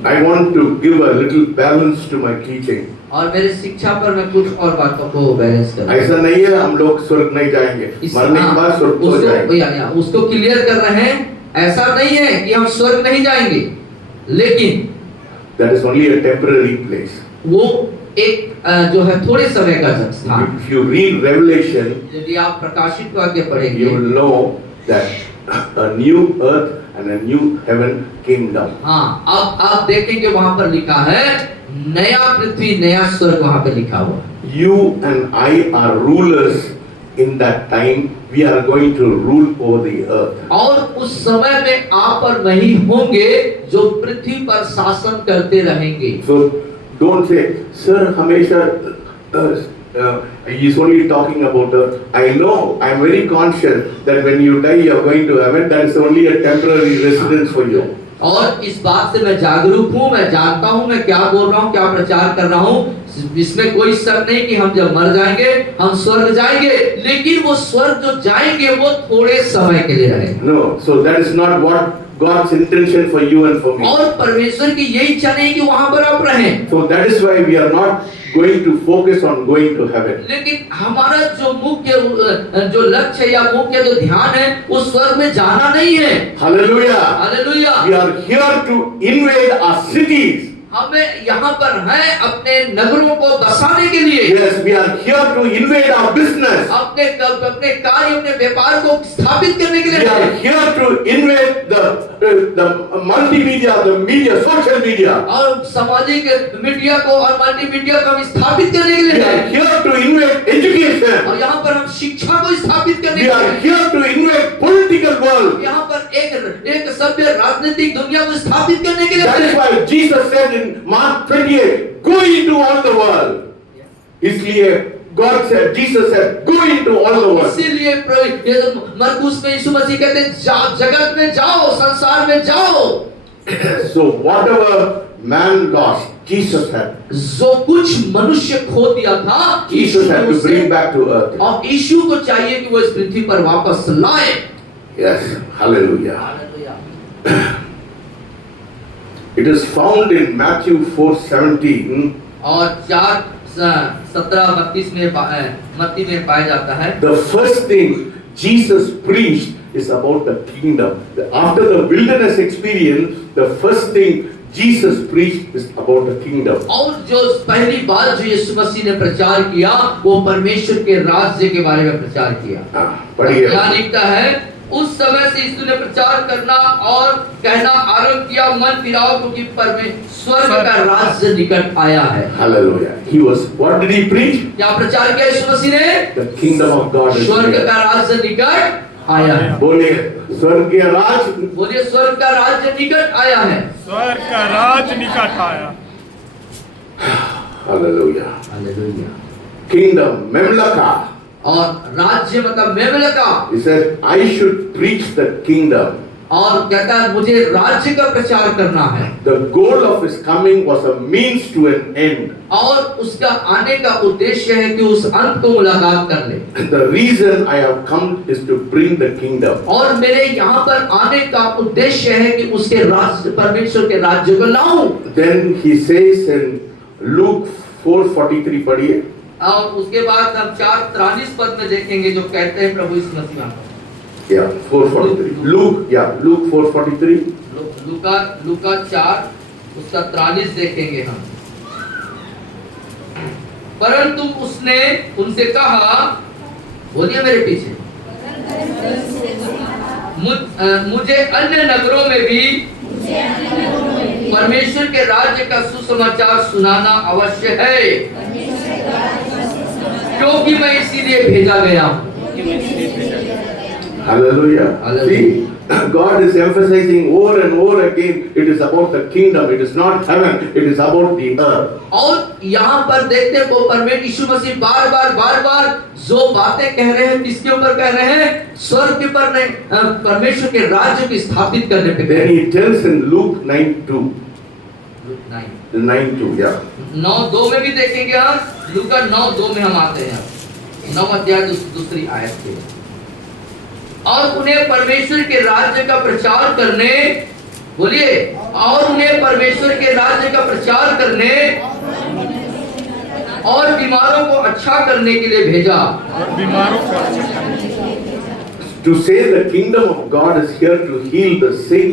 I want to give a little balance to my teaching. और मेरे शिक्षा पर मैं कुछ और बातों को बैलेंस करूँ। ऐसा नहीं है हम लोग स्वर्ग नहीं जाएंगे, मरने के बाद स्वर्ग हो जाएंगे। उसको क्लियर कर रहे हैं, ऐसा नहीं है कि हम स्वर्ग नहीं जाएंगे, लेकिन that is only a temporary place. वो एक जो है थोड़े समय का स्थान। If you read Revelation, यदि आप प्रकाशित वाक्य पढ़ेंगे, you will know that a new earth and a new heaven came down. हाँ, अब आप देखेंगे वहाँ पर लिखा है नया पृथ्वी नया स्वर्ग, वहाँ पे लिखा हुआ। You and I are rulers in that time. We are going to rule over the earth. और उस समय में आप और वही होंगे जो पृथ्वी पर शासन करते रहेंगे। So don't say, sir, हमेशा he's only talking about earth. I know, I am very conscious that when you die, you are going to heaven. That is only a temporary residence for you. और इस बात से मैं जागरूक हूँ, मैं जानता हूँ मैं क्या बोल रहा हूँ, क्या प्रचार कर रहा हूँ। इसमें कोई शक नहीं कि हम जब मर जाएंगे हम स्वर्ग जाएंगे, लेकिन वो स्वर्ग जो जाएंगे वो थोड़े समय के लिए रहेगा। No, so that is not what God's intention for you and for me. और परमेश्वर की यही इच्छा नहीं कि वहाँ पर आप रहें। So that is why we are not going to focus on going to heaven. लेकिन हमारा जो मुख्य जो लक्ष्य या मुख्य जो ध्यान है वो स्वर्ग में जाना नहीं है। Hallelujah. Hallelujah. We are here to invade our cities. हमें यहाँ पर है अपने नगरों को बसाने के लिए। Yes, we are here to invade our business. अपने कार्य अपने व्यापार को स्थापित करने के We लिए। are here to invade the multimedia, the media, social media. और सामाजिक मीडिया को और मल्टीमीडिया को हम स्थापित करने के We लिए। are here to invade education. और यहाँ पर हम शिक्षा को स्थापित करने We के are लिए। here to invade political world. यहाँ पर एक सभ्य राजनीतिक दुनिया को स्थापित करने के That is लिए। why Jesus said in Mark 28, go into all the world. इसलिए God said, Jesus said, go into all the world. इसीलिए मरकुस में यीशु मसीह कहते हैं जाओ, जगत में जाओ, संसार में जाओ। So whatever man lost, Jesus had. जो कुछ मनुष्य खो दिया था, Jesus had to bring back to earth. और यीशु को चाहिए कि वो इस पृथ्वी पर वापस लाए। Yes, hallelujah. It is found in Matthew 4:17. और 4:17-32 में मत्ती में पाया जाता है। The first thing Jesus preached is about the kingdom. After the wilderness experience, the first thing Jesus preached is about the kingdom. और जो पहली बात जो यीशु मसीह ने प्रचार किया वो परमेश्वर के राज्य के बारे में प्रचार किया। पढ़िए। यहाँ लिखता है उस समय से यीशु ने प्रचार करना और कहना आरंभ किया, मन फिराओ क्योंकि स्वर्ग का राज्य निकट आया है। Hallelujah. He was, what did he preach? क्या प्रचार किया यीशु मसीह ने? The kingdom of God is स्वर्ग here. का राज्य निकट आया है। बोलिए स्वर्गीय राज। बोलिए स्वर्ग का राज्य निकट आया है। स्वर्ग का राज निकट आया। Hallelujah. हालेलुया। Kingdom, memlaka. और राज्य मतलब मेमलका। He said, I should preach the kingdom. और कहता है मुझे राज्य का प्रचार करना है। The goal of his coming was a means to an end. और उसका आने का उद्देश्य है कि उस अंत को मुलाकात कर ले। The reason I have come is to bring the kingdom. और मेरे यहाँ पर आने का उद्देश्य है कि उसके राज्य, परमेश्वर के राज्य को लाऊं। Then he says in Luke 4:43 पढ़िए। और उसके बाद हम 4:43 पद में देखेंगे जो कहते हैं प्रभु यीशु मसीह। Yeah, 4:43. Luke 4:43. लूका 4 उसका 43 देखेंगे हम। परंतु उसने उनसे कहा, बोलिए मेरे पीछे, मुझे अन्य नगरों में भी परमेश्वर के राज्य का सुसमाचार सुनाना अवश्य है, क्योंकि मैं इसीलिए भेजा गया हूँ। Hallelujah. Hallelujah. See, God is emphasizing over and over again, it is about the kingdom, it is not heaven, it is about the earth. और यहाँ पर देखते हैं वो परमेश्वर यीशु मसीह बार बार जो बातें कह रहे हैं किसके ऊपर कह रहे हैं? स्वर्ग के ऊपर नहीं, परमेश्वर के राज्य को स्थापित करने पे। Then he tells in Luke 9:2. 9:2, yeah. 9:2 में भी देखेंगे हम, लूका 9:2 में हम आते हैं, 9 अध्याय दूसरी आयत के। और उन्हें परमेश्वर के राज्य का प्रचार करने, बोलिए, और उन्हें परमेश्वर के राज्य का प्रचार करने और बीमारों को अच्छा करने के लिए भेजा। और बीमारों को To say the kingdom of God is here to heal the sick.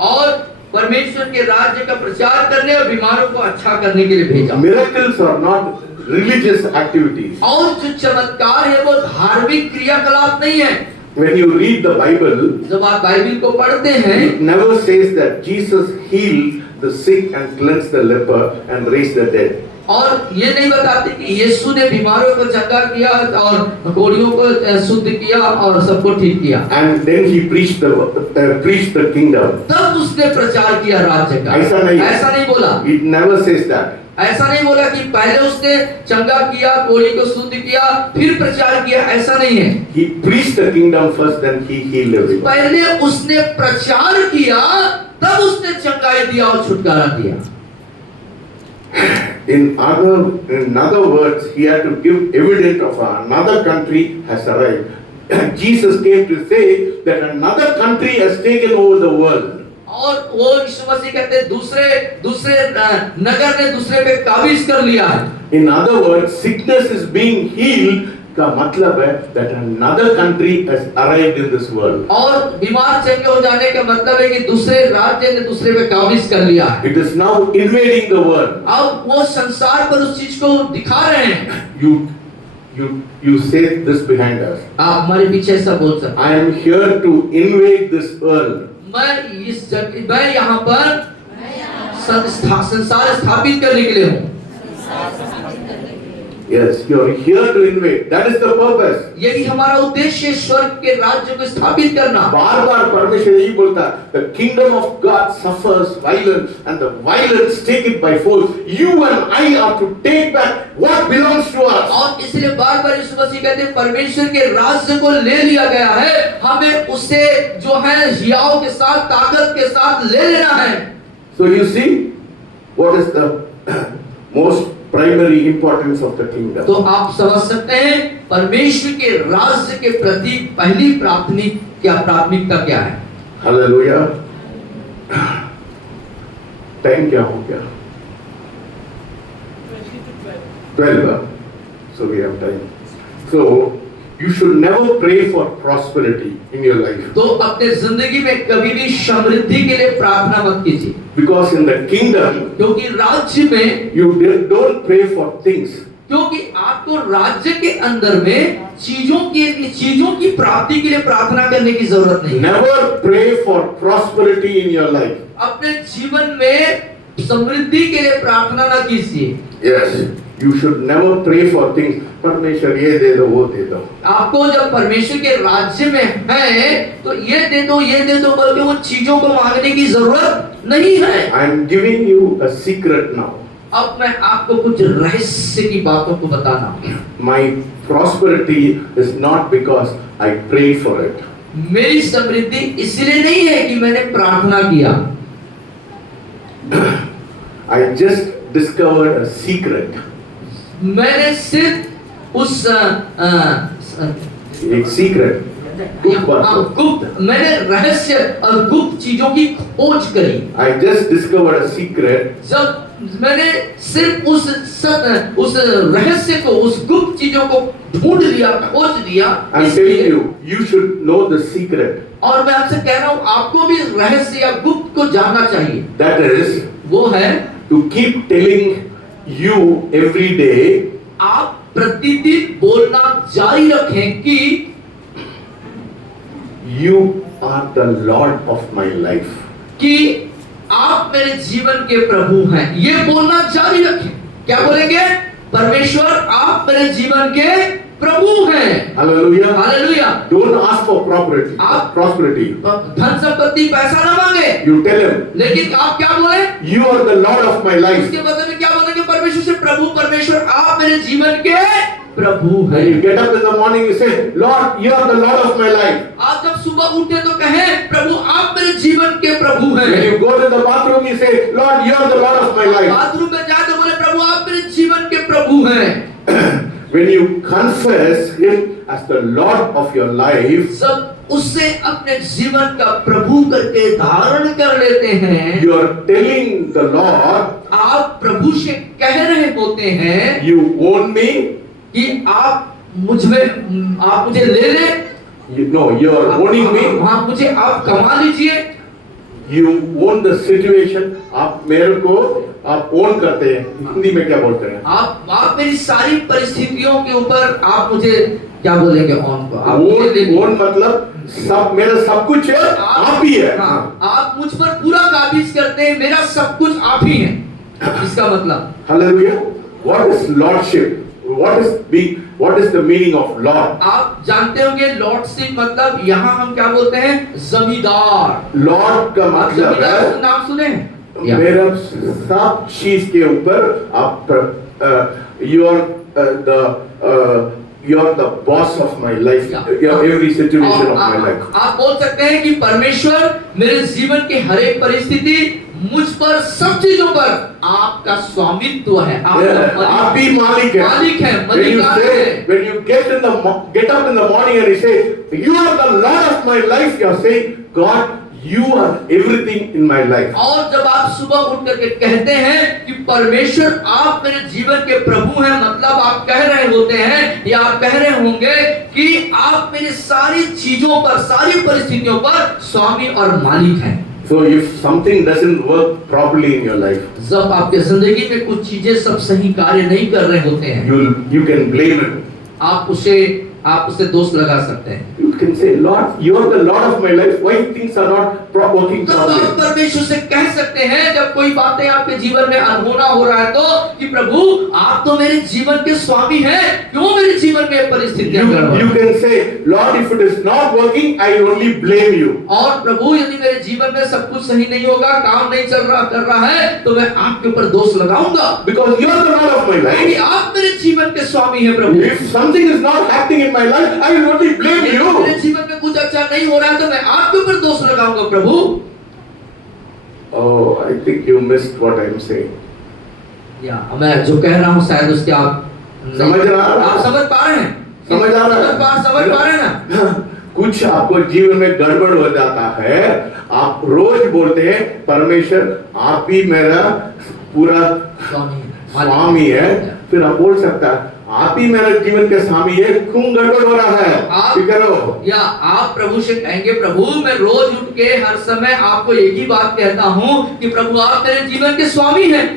और परमेश्वर के राज्य का प्रचार करने और बीमारों को अच्छा करने के लिए भेजा। Miracles are not religious activities. और जो चमत्कार है वो धार्मिक क्रियाकलाप नहीं है। When you read the Bible, जब आप बाइबल को पढ़ते हैं, it never says that Jesus healed the sick and cleansed the leper and raised the dead. और ये नहीं बताते कि यीशु ने बीमारों को चंगा किया और कोढ़ियों को शुद्ध किया और सबको ठीक किया। And then he preached the kingdom. तब उसने प्रचार किया राज्य का। ऐसा नहीं बोला। It never says that. ऐसा नहीं बोला कि पहले उसने चंगा किया, कोढ़ी को शुद्ध किया, फिर प्रचार किया, ऐसा नहीं है। He preached the kingdom first, then he healed everyone. पहले उसने प्रचार किया, तब उसने चंगाई दिया और छुटकारा दिया। In other words, he had to give evidence of another country has arrived. Jesus came to say that another country has taken over the world. और वो यीशु मसीह कहते हैं दूसरे नगर ने दूसरे पे काबिज कर लिया है। In other words, sickness is being healed का मतलब है that another country has arrived in this world. और बीमार चंगे हो जाने का मतलब है कि दूसरे राज्य ने दूसरे पे काबिज कर लिया है। It is now invading the world. अब वो संसार पर उस चीज को दिखा रहे हैं। You say this behind us. आप हमारे पीछे ऐसा बोल सकते I am here to invade this world. मैं यहाँ पर संसार स्थापित करने के लिए हूँ। Yes, you are here to invade. That is the purpose. यही हमारा उद्देश्य है, स्वर्ग के राज्य को स्थापित करना। बार-बार परमेश्वर यही बोलता है, the kingdom of God suffers violence and the violence take it by force. You and I are to take back what belongs to us. और इसलिए बार-बार यीशु मसीह कहते हैं परमेश्वर के राज्य को ले लिया गया है, हमें उसे जो है हियाव के साथ, ताकत के साथ ले लेना है। So you see what is the most primary importance of the kingdom. तो आप समझ सकते हैं परमेश्वर के राज्य के प्रति पहली प्राथमिकता क्या है। Hallelujah. टाइम क्या हो गया? 12. So we have time. So you should never pray for prosperity in your life. तो अपने जिंदगी में कभी भी समृद्धि के लिए प्रार्थना मत कीजिए। Because in the kingdom, क्योंकि राज्य में you don't pray for things. क्योंकि आपको राज्य के अंदर में चीजों की प्राप्ति के लिए प्रार्थना करने की जरूरत नहीं। Never pray for prosperity in your life. अपने जीवन में समृद्धि के लिए प्रार्थना ना कीजिए। Yes, you should never pray for things. परमेश्वर ये दे दो, वो दे दो। आपको जब परमेश्वर के राज्य में है तो ये दे दो बोल के वो चीजों को मांगने की जरूरत नहीं है। I am giving you a secret now. अब मैं आपको कुछ रहस्य की बातों को बताना। My prosperity is not because I prayed for it. मेरी समृद्धि इसलिए नहीं है कि मैंने प्रार्थना किया। I just discovered a secret. मैंने सिर्फ उस एक secret. गुप्त मैंने रहस्य और गुप्त चीजों की खोज करी। I just discovered a secret. जब मैंने सिर्फ उस रहस्य को, उस गुप्त चीजों को ढूंढ लिया, खोज लिया। I'm telling you should know the secret. और मैं आपसे कह रहा हूँ आपको भी रहस्य या गुप्त को जानना चाहिए। That is, वो है to keep telling you every day. आप प्रतिदिन बोलना जारी रखें कि You are the Lord of my life. कि आप मेरे जीवन के प्रभु हैं। ये बोलना जारी रखें। क्या बोलेंगे? परमेश्वर आप मेरे जीवन के प्रभु हैं। Hallelujah. Hallelujah. Don't ask for prosperity. धन संपत्ति पैसा ना मांगे। You tell him. लेकिन आप क्या बोले? You are the Lord of my life. इसके बदले में क्या बोलेंगे? परमेश्वर से प्रभु, परमेश्वर आप मेरे जीवन के प्रभु हैं। When you get up in the morning, you say, Lord, you are the Lord of my life. आप जब सुबह उठे तो कहें प्रभु आप मेरे जीवन के प्रभु हैं। When you go to the bathroom, you say, Lord, you are the Lord of my life. Bathroom में जाए तो बोले प्रभु आप मेरे जीवन के प्रभु हैं। When you confess Him as the Lord of your life, जब उससे अपने जीवन का प्रभु करके धारण कर लेते हैं, you are telling the Lord, आप प्रभु से कह रहे होते हैं, you own me. कि आप मुझे ले लें। You are owning me. हाँ, मुझे आप कमा लीजिए। You own the situation. आप मेरे को आप ओन करते हैं। हिंदी में क्या बोलते हैं? आप मेरी सारी परिस्थितियों के ऊपर आप मुझे क्या बोलेंगे? ऑन को ओन मतलब सब, मेरा सब कुछ है, आप ही है। हाँ, आप मुझ पर पूरा काबिज करते हैं, मेरा सब कुछ आप ही है। इसका मतलब Hallelujah. What is lordship? What is the meaning of Lord? आप जानते होंगे लॉर्डशिप मतलब यहाँ हम क्या बोलते हैं? जमींदार। Lord का मतलब है, नाम सुने? मेरा सब चीज के ऊपर आप you are the boss of my life. You are every situation of my life. आप बोल सकते हैं कि परमेश्वर मेरे जीवन की हर एक परिस्थिति, मुझ पर, सब चीजों पर आपका स्वामित्व है। आप ही मालिक है। मालिक है, मलिकार है। When you get up in the morning and you say, you are the Lord of my life, you are saying, God, you are everything in my life. और जब आप सुबह उठ करके कहते हैं कि परमेश्वर आप मेरे जीवन के प्रभु हैं, मतलब आप कह रहे होते हैं या आप कह रहे होंगे कि आप मेरी सारी चीजों पर, सारी परिस्थितियों पर स्वामी और मालिक हैं। So if something doesn't work properly in your life, जब आपके जिंदगी में कुछ चीजें सब सही कार्य नहीं कर रहे होते हैं, you can blame him. आप उसे दोष लगा सकते हैं। You can say, Lord, you are the Lord of my life. Why things are not working तब आप properly? परमेश्वर से कह सकते हैं जब कोई बातें आपके जीवन में अनहोना हो रहा है तो, कि प्रभु आप तो मेरे जीवन के स्वामी हैं, क्यों मेरे जीवन में परिस्थितियां गड़बड़? You can say, Lord, if it is not working, I only blame you. और प्रभु यदि मेरे जीवन में सब कुछ सही नहीं होगा, काम नहीं कर रहा है, तो मैं आपके ऊपर दोष लगाऊंगा, Because you are the Lord of my क्योंकि life. आप मेरे जीवन के स्वामी हैं प्रभु। If something is not happening in my life, I will only blame मेरे you. जीवन में कुछ अच्छा नहीं हो रहा है तो मैं आपके ऊपर दोष लगाऊंगा प्रभु। Oh, I think you missed what I am saying. या मैं जो कह रहा हूँ शायद उसके आप समझ रहा है? आप समझ पा रहे हैं? समझ आ रहा है? समझ पा रहे हैं ना? कुछ आपको जीवन में गड़बड़ हो जाता है, आप रोज बोलते हैं परमेश्वर आप ही मेरा पूरा स्वामी है, फिर आप बोल सकता है आप ही मेरे जीवन के स्वामी है, क्यों गड़बड़ हो रहा है? आप या आप प्रभु से कहेंगे, प्रभु मैं रोज उठ के हर समय आपको एक ही बात कहता हूँ कि प्रभु आप मेरे जीवन के स्वामी हैं,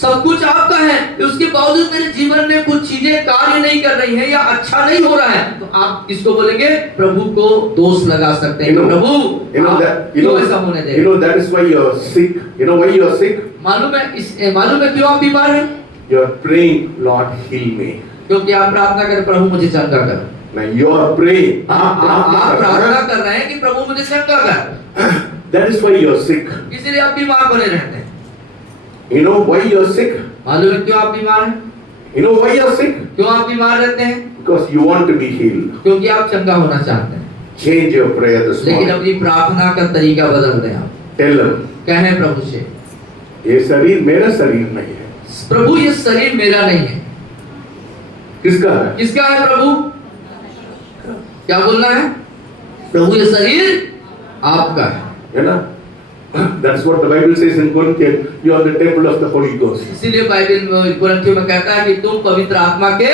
सब कुछ आपका है, उसके बावजूद मेरे जीवन में कुछ चीजें कार्य नहीं कर रही हैं या अच्छा नहीं हो रहा है, तो आप किसको बोलेंगे? प्रभु को दोष लगा सकते हैं। प्रभु क्यों ऐसा होने दें? That is why you are sick. You know why you are sick? मालूम है क्यों आप बीमार हैं? You are praying, Lord heal me. क्योंकि आप प्रार्थना करें प्रभु मुझे चंगा कर। Now you are praying. आप प्रार्थना कर रहे हैं कि प्रभु मुझे चंगा कर। That is why you are sick. इसीलिए आप बीमार बने रहते हैं। You know why you are sick? मालूम है क्यों आप बीमार हैं? You know why you are sick? क्यों आप बीमार रहते हैं? Because you want to be healed. क्योंकि आप चंगा होना चाहते हैं। Change your prayer this लेकिन morning. अपनी प्रार्थना का तरीका बदल दें आप। Tell him. कहें प्रभु से, ये शरीर मेरा शरीर नहीं है। प्रभु ये शरीर मेरा नहीं है। किसका है? किसका है प्रभु? क्या बोलना है? प्रभु ये शरीर आपका है ना? That's what the Bible says in Corinthians. You are the temple of the Holy Ghost. इसीलिए बाइबल कुरिन्थियों में कहता है कि तुम पवित्र आत्मा के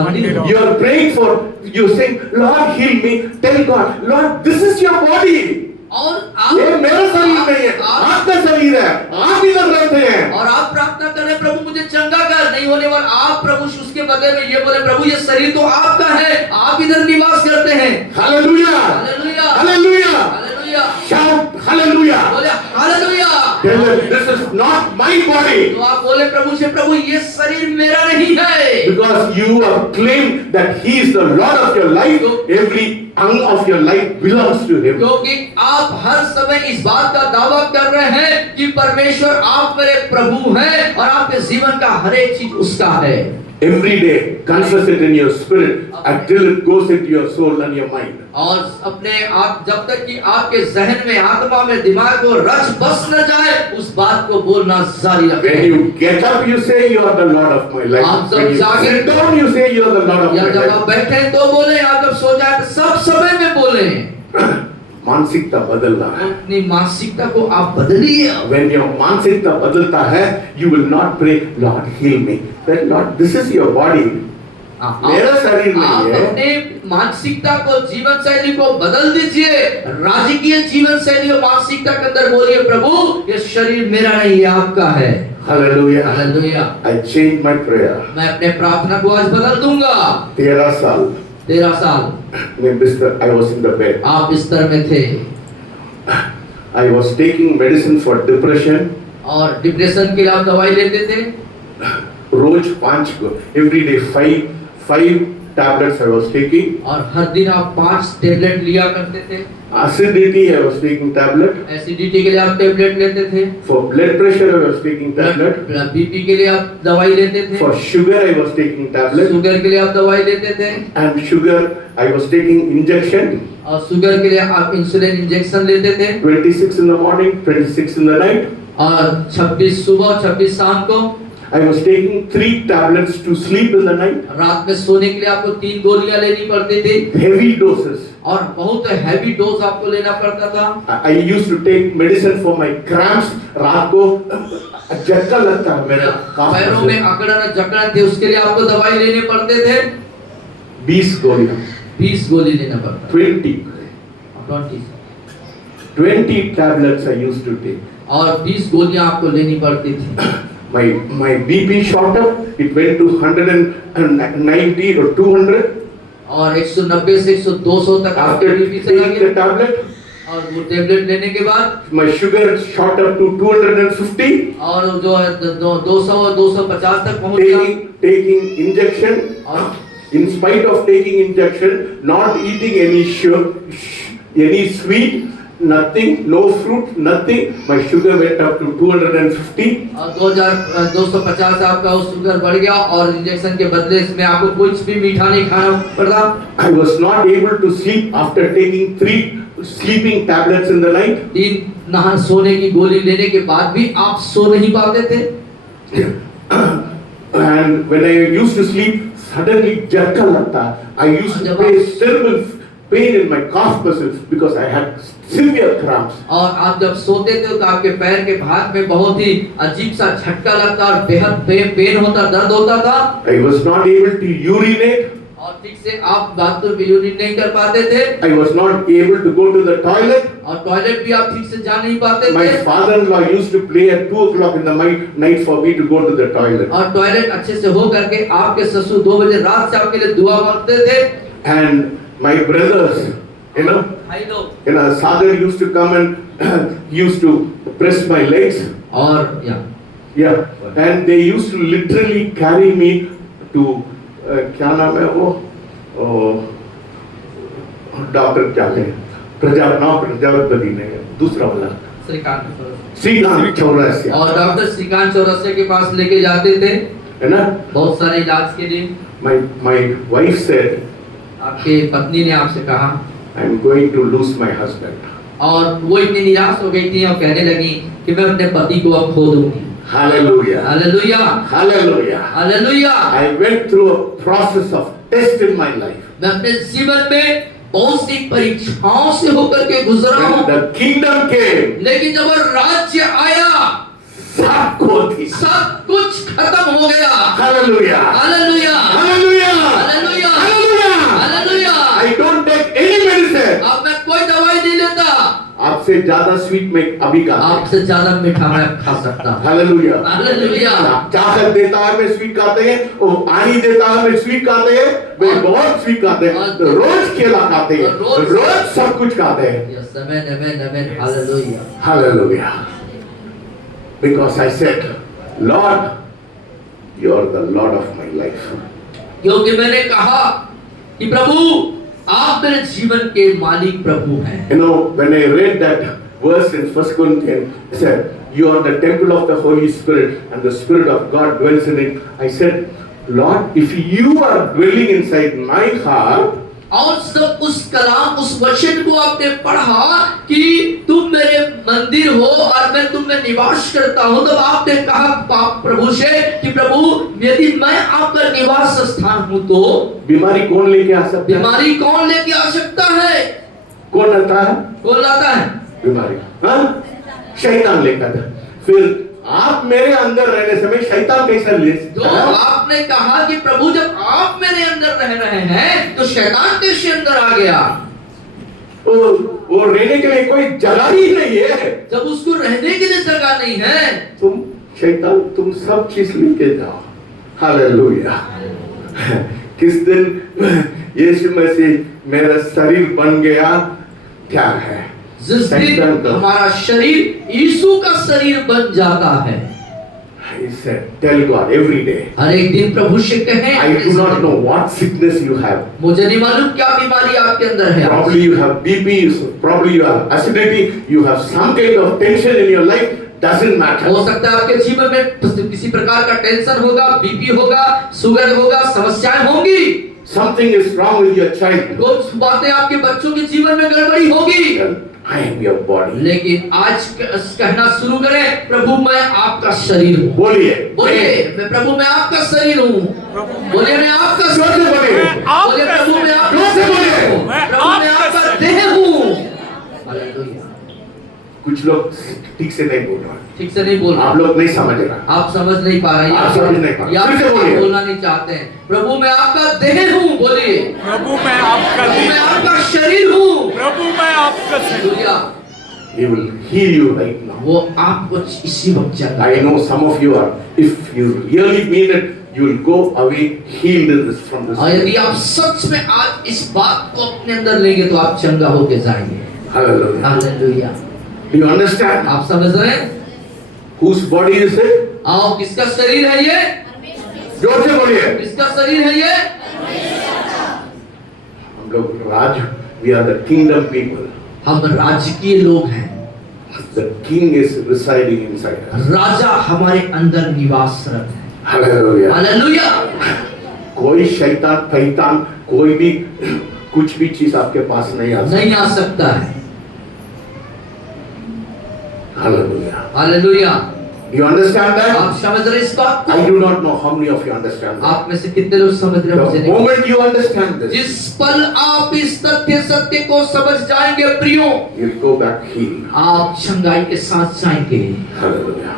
मंदिर हो। You are praying for, you saying, Lord heal me. Tell God, Lord, this is your body. और ये मेरा शरीर नहीं है, आपका शरीर है, आप इधर रहते हैं। और आप प्रार्थना कर रहे हैं प्रभु मुझे चंगा कर, नहीं होने वाला आप प्रभु उसके बदले में ये बोले प्रभु ये शरीर तो आपका है, आप इधर निवास करते हैं। Hallelujah, hallelujah, hallelujah, hallelujah, shout hallelujah, बोले hallelujah. This is not my body. तो आप बोले प्रभु से, प्रभु ये शरीर मेरा नहीं है। Because you have claimed that He is the Lord of your life, every tongue of your life belongs to Him. क्योंकि आप हर समय इस बात का दावा कर रहे हैं कि परमेश्वर आप मेरे प्रभु हैं और आपके जीवन का हर एक चीज उसका है। Every day, confess it in your spirit until it goes into your soul and your mind. और अपने आप जब तक कि आपके जहन में, आत्मा में, दिमाग को रच बस न जाए, उस बात को बोलना जारी रखें। When you get up, you say you are the Lord of my life. आप जब When you जागे sit down, you say you are the Lord of या my जब life. आप बैठे तो बोले, आप जब सो जाए तो सब समय में बोले। मानसिकता बदलना है। अपनी मानसिकता को आप बदलिए। When your मानसिकता बदलता है, you will not pray, Lord heal me. Then Lord, this is your body. मेरा शरीर नहीं आप है। अपने मानसिकता को, जीवन शैली को बदल दीजिए। राजकीय जीवन शैली और मानसिकता के अंदर बोलिए प्रभु ये शरीर मेरा नहीं है, आपका है। Hallelujah. Hallelujah. I changed my prayer. मैं अपने प्रार्थना को आज बदल दूंगा। 13 साल 13 साल मैं बिस्तर, I was in the bed. आप बिस्तर में थे I was taking medicine for depression. और डिप्रेशन के लिए आप दवाई लेते थे। रोज 5 को, every day 5 tablets I was taking. और हर दिन आप 5 टेबलेट लिया करते थे। Acidity I was taking tablet. Acidity के लिए आप टेबलेट लेते थे। For blood pressure I was taking tablet. BP के लिए आप दवाई लेते थे। For sugar I was taking tablet. Sugar के लिए आप दवाई लेते थे। And sugar I was taking injection. और शुगर के लिए आप इंसुलिन इंजेक्शन लेते थे। 26 in the morning, 26 in the night. और 26 सुबह 26 शाम को। I was taking 3 tablets to sleep in the night. रात में सोने के लिए आपको 3 गोलियां लेनी पड़ती थी। Heavy doses. और बहुत हैवी डोज आपको लेना पड़ता था। I used to take medicine for my cramps. रात को झटका लगता है मेरे पैरों में अकड़न जकड़न थे, उसके लिए आपको दवाई लेने पड़ते थे। 20 गोलियां, 20 गोली लेना पड़ता 20 tablets I used to take. और 20 गोलियां आपको लेनी पड़ती थी। My BP shot up. It went to 190 or 200. और 190 से 200 तक आपका After बीपी चला taking the गया। tablet, और वो टेबलेट लेने के बाद my sugar shot up to 250. और जो है 200 और 250 तक पहुंच गया। Taking injection. और In spite of taking injection, not eating any sweet, nothing, no fruit, nothing. My sugar went up to 250. और 250 आपका वो शुगर बढ़ गया और इंजेक्शन के बदले इसमें आपको कुछ भी मीठा नहीं खाना पड़ा। I was not able to sleep after taking 3 sleeping tablets in the night. 3 नहा सोने की गोली लेने के बाद भी आप सो नहीं पाते थे। And when I used to sleep, suddenly झटका लगता। I used to face terrible pain in my calf muscles because I had severe cramps. और आप जब सोते थे तो आपके पैर के भाग में बहुत ही अजीब सा झटका लगता और बेहद पेन होता, दर्द होता था। I was not able to urinate. और ठीक से आप बाथरूम में यूरिन नहीं कर पाते थे। I was not able to go to the toilet. और टॉयलेट भी आप ठीक से जा नहीं पाते My थे। father-in-law used to play at 2 o'clock in the night for me to go to the toilet. और टॉयलेट अच्छे से हो करके आपके ससुर 2 बजे रात से आपके लिए दुआ मांगते थे। And my brothers, भाई लोग, Sagar used to come and used to press my legs. और Yeah, and they used to literally carry me to क्या नाम है वो डॉक्टर क्या है प्रजापति ने दूसरा वाला श्रीकांत चौरसिया। और डॉक्टर श्रीकांत चौरसिया के पास लेके जाते थे, है ना, बहुत सारे इलाज के लिए। My wife said, आपके पत्नी ने आपसे कहा, I am going to lose my husband. और वो इतनी निराश हो गई थी और कहने लगी कि मैं अपने पति को अब खो दूंगी। Hallelujah. Hallelujah, Hallelujah. Hallelujah. I went through a process of test in my life. मैं अपने जीवन में बहुत सी परीक्षाओं से होकर के गुजरा When हूँ, the kingdom came, लेकिन जब वो राज्य आया सब कुछ खत्म हो गया। Hallelujah. Hallelujah, Hallelujah. Hallelujah, Hallelujah. Hallelujah. I don't take any medicine. अब मैं कोई दवाई नहीं लेता। आपसे ज्यादा स्वीट में अभी का आपसे ज्यादा मीठा मैं खा सकता हूँ। हालेलुया। हालेलुया। चाकत देता है मैं स्वीट खाते हैं, वो पानी देता है मैं स्वीट खाते हैं, वे बहुत स्वीट खाते हैं, रोज केला खाते हैं, रोज सब कुछ खाते हैं। Yes, amen, amen, amen. Hallelujah. Hallelujah. Because I said, Lord, you are the Lord of my life. क्योंकि मैंने कहा कि प्रभु आप मेरे जीवन के मालिक प्रभु हैं। You know, when I read that verse in 1 Corinthians, it said, you are the temple of the Holy Spirit and the Spirit of God dwells in it. I said, Lord, if you are dwelling inside my heart, और सब उस कलाम, उस वचन को आपने पढ़ा कि तुम मेरे मंदिर हो और मैं तुम में निवास करता हूँ, तब आपने कहा प्रभु से कि प्रभु यदि मैं आपका निवास स्थान हूँ तो बीमारी कौन लेके आ सकता है? बीमारी कौन लेके आ सकता है? कौन आता है? कौन लाता है बीमारी? हाँ, शैतान लेकर था। फिर आप मेरे अंदर रहने समय शैतान कैसा ले तो सकता है? आपने कहा कि प्रभु जब आप मेरे अंदर रह रहे हैं तो शैतान कैसे अंदर आ गया? वो रहने के लिए कोई जगह ही नहीं है। जब उसको रहने के लिए जगह नहीं है, तुम शैतान तुम सब चीज लेके जाओ। हालेलुया। किस दिन यीशु मसीह मेरा शरीर बन गया, क्या है? जिस दिन हमारा शरीर यीशु का शरीर बन जाता है, He said, tell God every day. हर एक दिन प्रभु से कहें, I do not know what sickness you have. मुझे नहीं मालूम क्या बीमारी आपके अंदर है। Probably you have BP, probably you have acidity, you have some kind of tension in your life. Doesn't matter. हो सकता है आपके जीवन में किसी प्रकार का टेंशन होगा, बीपी होगा, शुगर होगा, समस्याएं होंगी। Something is wrong with your child. कुछ बातें आपके बच्चों के जीवन में गड़बड़ी होगी। I am your body. लेकिन आज कहना शुरू करें, प्रभु मैं आपका शरीर हूँ। बोलिए, बोलिए, मैं प्रभु मैं आपका शरीर हूँ। बोलिए मैं आपका शरीर हूँ। बोलिए प्रभु मैं आपका शरीर हूँ। प्रभु मैं आपका कुछ लोग ठीक से नहीं बोल रहे, ठीक से नहीं बोल रहे, आप लोग नहीं समझ रहे, आप समझ नहीं पा रहे, आप समझ नहीं पा रहे, या फिर से फिर बोलिए। बोलना नहीं चाहते हैं। प्रभु मैं आपका देह हूँ, बोलिए। प्रभु मैं आपका प्रभु मैं देह, आपका शरीर हूँ। प्रभु मैं आपका शरीर। Hallelujah. He will heal you right now. वो आपको इसी वक्त जाना। I know some of you are, if you really mean it, you will go away healed in this, from this. और यदि आप सच में आज इस बात को अपने अंदर लेंगे तो आप चंगा होके जाएंगे। Hallelujah. Hallelujah. Do you understand? आप समझ रहे हैं? Whose body is it? आओ, किसका शरीर है ये? जोर से बोलिए। किसका शरीर है ये? हम लोग राज, we are the kingdom people. हम राजकीय लोग हैं। The king is residing inside us. राजा हमारे अंदर निवासरत है। Hallelujah. हालेलुया। कोई शैतान पैतान कोई भी कुछ भी चीज आपके पास नहीं आ सकता। नहीं आ सकता है। Hallelujah. Hallelujah. Do you understand that? आप समझ रहे इस बात को? I do not know how many of you understand that. आप में से कितने लोग समझ रहे हैं? मुझे The नहीं। moment you understand this, जिस पल आप इस सत्य को समझ जाएंगे प्रियो, you'll go back healed. आप चंगाई के साथ जाएंगे, Hallelujah.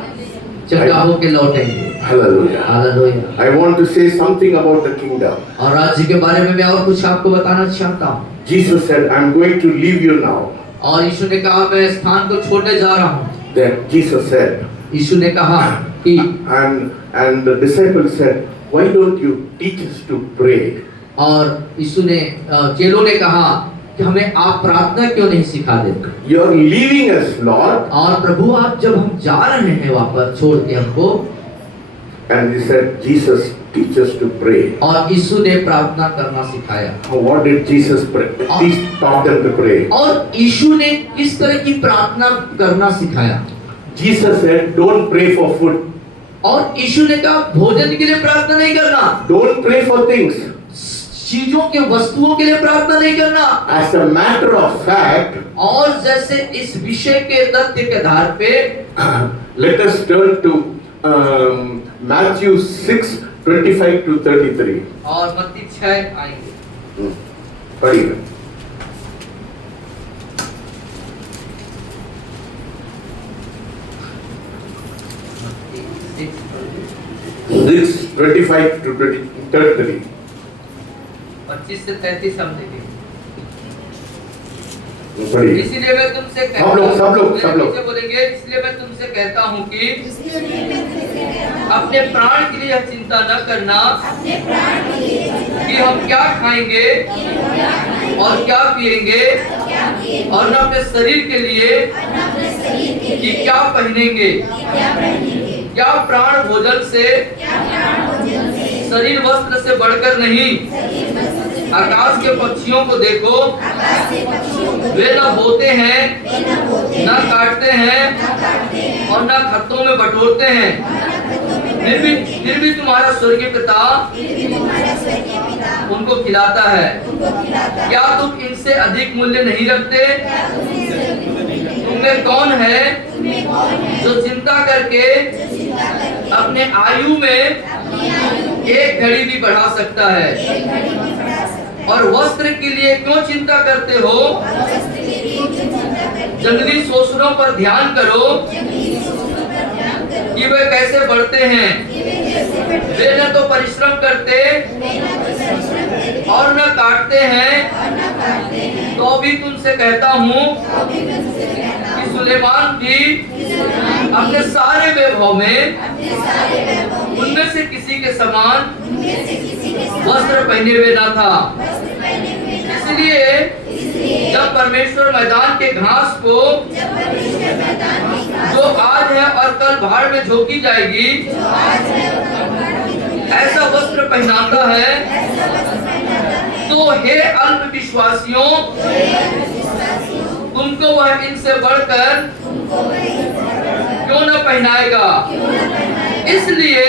चंगा होके लौटेंगे। Hallelujah. Hallelujah. I want to say something about the kingdom. और राज्य के बारे में मैं और कुछ आपको बताना चाहता हूँ। Jesus said, I'm going to leave you now. और यीशु ने कहा मैं स्थान को छोड़ने जा रहा हूँ। Then Jesus said, यीशु ने कहा कि and the disciples said, why don't you teach us to pray? और यीशु ने चेलों ने कहा कि हमें आप प्रार्थना क्यों नहीं सिखा देते? You're leaving us, Lord. और प्रभु आप जब हम जा रहे हैं वापस छोड़ के हमको, And he said, Jesus, teach us to pray. और यीशु ने प्रार्थना करना सिखाया। What did Jesus pray? He taught them to pray. और यीशु ने किस तरह की प्रार्थना करना सिखाया? Jesus said, don't pray for food. और यीशु ने कहा भोजन के लिए प्रार्थना नहीं करना, Don't pray for things. चीजों के वस्तुओं के लिए प्रार्थना नहीं करना। As a matter of fact, और जैसे इस विषय के तथ्य के आधार पे let us turn to Matthew 6:25 to 33. और मत्ती 6 आएंगे। पढ़िए। 6:25 to 33. 25 से 33 हम देखेंगे। पढ़िए। इसीलिए मैं तुमसे कहता सब लोग नीचे बोलेंगे, इसलिए मैं तुमसे कहता हूँ कि अपने प्राण के लिए चिंता न करना कि हम क्या खाएंगे और क्या पिएंगे, और न अपने शरीर के लिए कि क्या पहनेंगे। क्या प्राण भोजन से, शरीर वस्त्र से बढ़कर नहीं। आकाश के पक्षियों को देखो, वे न बोते हैं, न काटते हैं और न खत्तों में बटोरते हैं, फिर भी तुम्हारा स्वर्गीय पिता उनको खिलाता है। क्या तुम इनसे अधिक मूल्य नहीं रखते? तुमने कौन है जो चिंता करके अपने आयु में एक घड़ी भी बढ़ा सकता है? और वस्त्र के लिए क्यों चिंता करते हो? जंगली शोषणों पर ध्यान करो कि वे कैसे बढ़ते हैं। वे न तो परिश्रम करते और न काटते हैं। तो भी तुमसे कहता हूँ कि सुलेमान भी अपने सारे वैभव में उनमें से किसी के समान वस्त्र पहने हुए न था। इसलिए जब परमेश्वर मैदान के घास को जो आज है और कल भाड़ में झोंकी जाएगी ऐसा वस्त्र पहनाता है, तो हे अल्प विश्वासियों, तुमको वह इनसे बढ़कर क्यों न पहनाएगा। इसलिए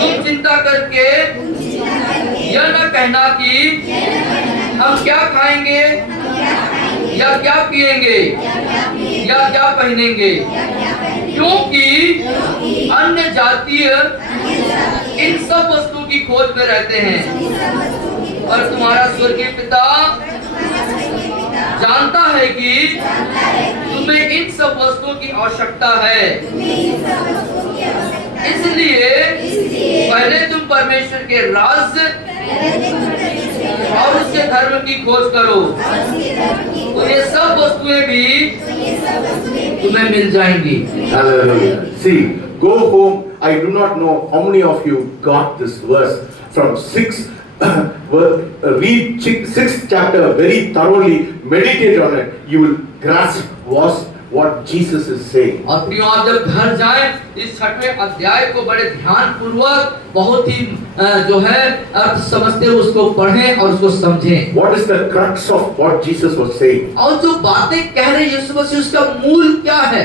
तुम चिंता करके यह न कहना कि हम क्या खाएंगे या क्या पिएंगे या क्या पहनेंगे, क्योंकि अन्य जातीय इन सब वस्तुओं की खोज में रहते हैं। और तुम्हारा स्वर्गीय पिता जानता है कि तुम तुम्हें इन सब वस्तुओं की आवश्यकता है, इसलिए पहले तुम परमेश्वर के राज्य और उसके धर्म की खोज करो, तो ये सब वस्तुएं भी तुम्हें मिल जाएंगी। Hallelujah. See, go home. I do not know how many of you got this verse from read 6th chapter very thoroughly, meditate on it. You will grasp what Jesus is saying. और प्रियो, आप जब घर जाएं, इस 6वें अध्याय को बड़े ध्यान पूर्वक बहुत ही जो है अर्थ समझते हुए उसको पढ़ें और उसको समझें। What is the crux of what Jesus was saying? और जो बातें कह रहे यीशु मसीह, उसका मूल क्या है?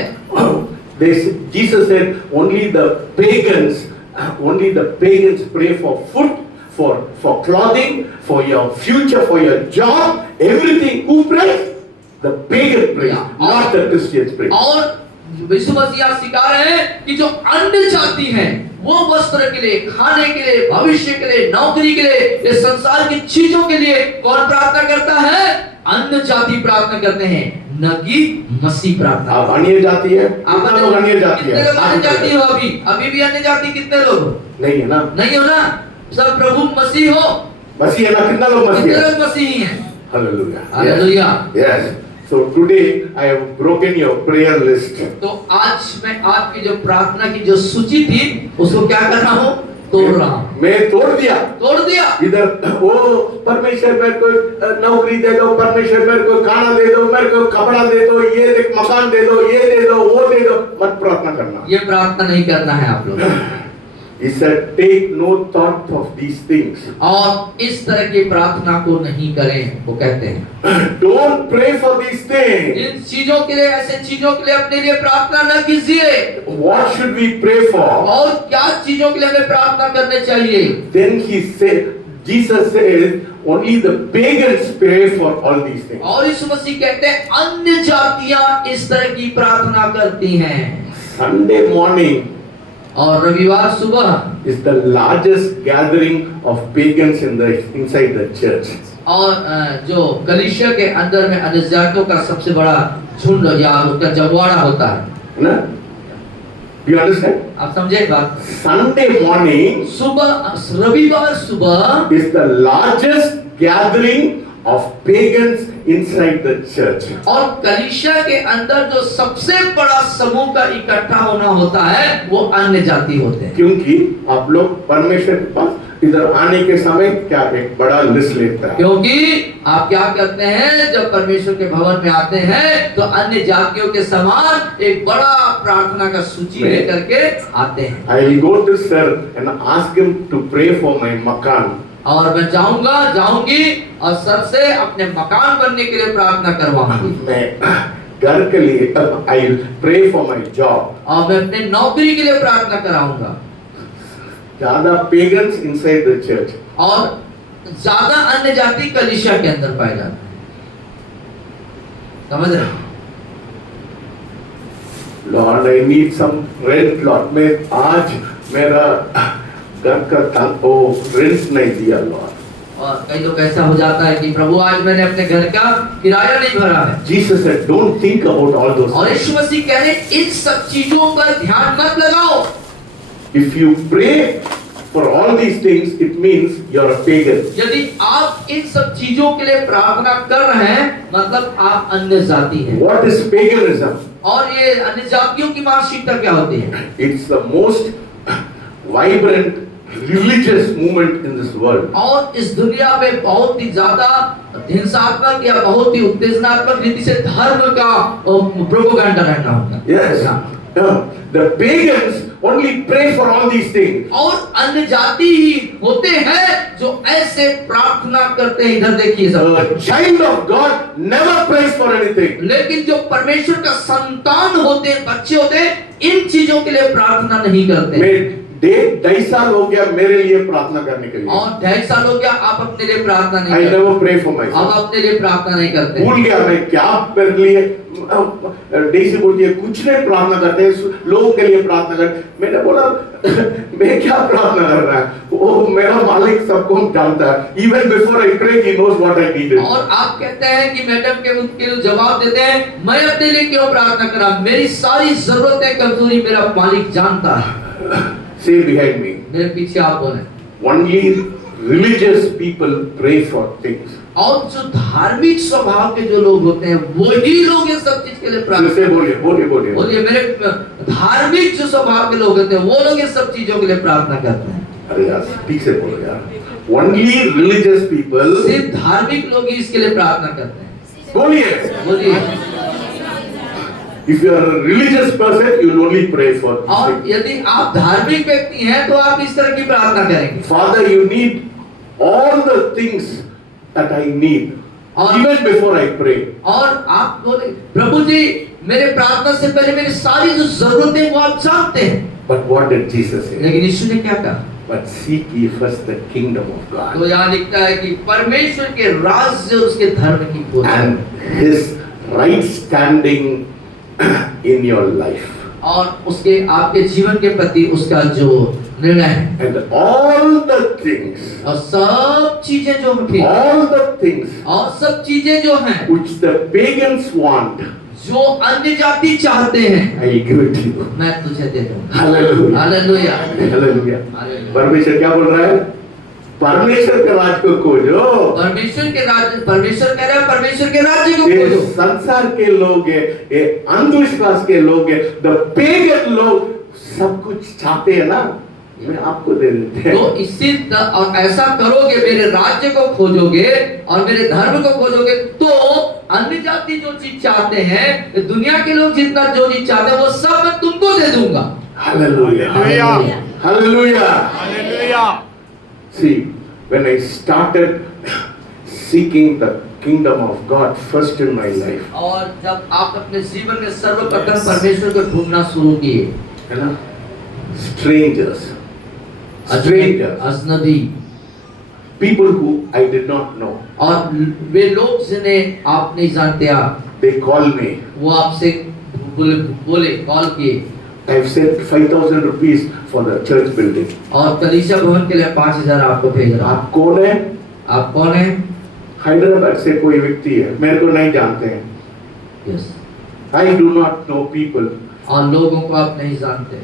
Jesus said only the pagans pray for food, for clothing, for your future, for your job, everything. Who prays? The pagan prays, not the Christians pray. और यीशु मसीह सिखा रहे हैं कि जो अन्य जाति हैं, वो वस्त्र के लिए, खाने के लिए, भविष्य के लिए, नौकरी के लिए, ये संसार की चीजों के लिए कौन प्रार्थना करता है? अन्य जाति प्रार्थना करते हैं, न कि मसीह प्रार्थना। आप अन्य जाति है? आप लोग अन्य जाति है? कितने लोग अन्य जाति हो? अभी भी अन्य जाति कितने लोग? नहीं है ना? नहीं हो ना? सब प्रभु मसीह हो। मसीह है ना? कितना लोग मसीह कितने है? लोग मसीही हैं? Hallelujah. Hallelujah. Yes. So today I have broken your prayer list. तो आज मैं आपकी जो प्रार्थना की जो सूची थी, उसको क्या कर रहा हूँ? तोड़ रहा हूँ। मैं तोड़ दिया। तोड़ दिया। इधर वो परमेश्वर मेरे को नौकरी दे दो, परमेश्वर मेरे को खाना दे दो, मेरे को कपड़ा दे दो, ये एक मकान दे दो, ये दे दो, वो दे दो, मत प्रार्थना करना। ये प्रार्थना नहीं करना है आप लोग। He said, take no thought of these things. और इस तरह की प्रार्थना को नहीं करें, वो कहते हैं। Don't pray for these things. इन चीजों के लिए, ऐसे चीजों के लिए अपने लिए प्रार्थना न कीजिए। What should we pray for? और क्या चीजों के लिए हमें प्रार्थना करने चाहिए? Then he said, Jesus says, only the pagans pray for all these things. और यीशु मसीह कहते हैं, अन्य जातियां इस तरह की प्रार्थना करती हैं। Sunday morning और रविवार सुबह is the largest gathering of pagans inside the church. और जो कलीसिया के अंदर में अन्य जातियों का सबसे बड़ा झुंड या उनका जमवाड़ा होता है ना? Do you understand? आप समझे बात? Sunday morning सुबह, रविवार सुबह is the largest gathering of pagans inside the church. और कलीसिया के अंदर जो सबसे बड़ा समूह का इकट्ठा होना होता है, वो अन्य जाति होते हैं। क्योंकि आप लोग परमेश्वर के पास इधर आने के समय क्या एक बड़ा लिस्ट लेता है। क्योंकि आप क्या करते हैं, जब परमेश्वर के भवन में आते हैं तो अन्य जातियों के समान एक बड़ा प्रार्थना का सूची लेकर के आते हैं। I will go to sir and ask him to pray for my makan. और मैं जाऊंगी और सर से अपने मकान बनने के लिए प्रार्थना करवाऊंगी। मैं घर के लिए I will pray for my job. और मैं अपने नौकरी के लिए प्रार्थना कराऊंगा। ज्यादा pagans inside the church. और ज्यादा अन्य जाति कलीसिया के अंदर पाए जाते हैं। समझ रहे? Lord, I need some rent, Lord. मैं आज मेरा घर का रेंट नहीं दिया, लॉर्ड। और कई लोग ऐसा हो जाता है कि प्रभु आज मैंने अपने घर का किराया नहीं भरा है। Jesus said, don't think about all those और things. यीशु मसीह कह रहे इन सब चीजों पर ध्यान मत लगाओ। If you pray for all these things, it means you're a pagan. यदि आप इन सब चीजों के लिए प्रार्थना कर रहे हैं, मतलब आप अन्य जाति हैं। What is paganism? और ये अन्य जातियों की मानसिकता क्या होती है? It's the most vibrant religious movement in this world. और इस दुनिया में बहुत ही ज्यादा हिंसात्मक या बहुत ही उत्तेजनात्मक रीति से धर्म का प्रोपेगेंडा रहना होता है। Yes. The pagans only pray for all these things. और अन्य जाति ही होते हैं जो ऐसे प्रार्थना करते हैं। इधर देखिए सब। A child of God never prays for anything. लेकिन जो परमेश्वर का संतान होते हैं, बच्चे होते हैं, इन चीजों के लिए प्रार्थना नहीं करते। 2.5 साल हो गया मेरे लिए प्रार्थना करने के लिए। और 2.5 साल हो गया आप अपने लिए प्रार्थना I नहीं करते। never pray for आप myself. अपने लिए प्रार्थना नहीं करते। भूल गया मैं क्या मेरे लिए डेसी बोलती है कुछ नहीं प्रार्थना करते लोगों के लिए प्रार्थना कर। मैंने बोला मैं क्या प्रार्थना कर रहा है, वो मेरा मालिक सबको जानता है। Even before I pray, he knows what I needed. और आप कहते हैं कि मैडम के उनके जवाब देते हैं, मैं अपने लिए क्यों प्रार्थना करा, मेरी सारी जरूरतें कमजोरी मेरा मालिक जानता है। Say behind me. मेरे पीछे आप बोले। Only religious people pray for things. और जो धार्मिक स्वभाव के जो लोग होते हैं वही लोग ये सब चीज के लिए प्रार्थना से बोलिए बोलिए बोलिए। बोलिए। मेरे धार्मिक जो स्वभाव के लोग होते हैं वो लोग ये सब चीजों के लिए प्रार्थना करते हैं। अरे यार ठीक से बोलो यार। Only religious people. सिर्फ धार्मिक लोग ही इसके लिए प्रार्थना करते हैं। बोलिए। बोलिए। If you are a religious person, you will only pray for. और यदि आप धार्मिक व्यक्ति हैं तो आप इस तरह की प्रार्थना करेंगे। Father, you need all the things that I need, even before I pray. और आप बोले प्रभु जी मेरे प्रार्थना से पहले मेरी सारी जो जरूरतें वो आप जानते हैं। But what did Jesus say? लेकिन यीशु ने क्या कहा? But seek ye first the kingdom of God तो यहाँ लिखता है कि परमेश्वर के राज्य और उसके धर्म की खोज and His right standing in your life, और उसके आपके जीवन के प्रति उसका जो निर्णय है। and all the things, और सब चीजें जो हैं all the things और सब चीजें जो हैं which the pagans want, जो अन्य जाति चाहते हैं I give it to you. मैं तुझे दे दूंगा। Hallelujah. हालेलुया। Hallelujah. हालेलुया। परमेश्वर क्या बोल रहा है? परमेश्वर के राज को खोजो। परमेश्वर के राज्य, परमेश्वर कह रहा है परमेश्वर के राज्य को ये खोजो। संसार के लोग हैं, ये अंधविश्वास के लोग हैं, द पेगन लोग सब कुछ चाहते हैं ना, मैं आपको दे देते हैं। तो इसी और ऐसा करोगे, मेरे राज्य को खोजोगे और मेरे धर्म को खोजोगे, तो अन्य जाति जो चीज चाहते हैं, दुनिया के लोग जितना जो चीज चाहते हैं, वो सब मैं तुमको दे दूंगा। Hallelujah. Hallelujah. Hallelujah. Hallelujah. See, when I started seeking the kingdom of God first in my life, और जब आप अपने जीवन में सर्वप्रथम परमेश्वर को ढूंढना शुरू किए, है ना, strangers, अजनबी, people who I did not know, और वे लोग जिन्हें आप नहीं जानते, आप they called me. वो आपसे बोले कॉल किए I've sent 5,000 rupees for the church building. और कलीसिया भवन के लिए 5,000 आपको भेज रहा। आप कौन है? आप कौन है? हैदराबाद से कोई व्यक्ति है, मेरे को नहीं जानते हैं। Yes. I do not know people. और लोगों को आप नहीं जानते।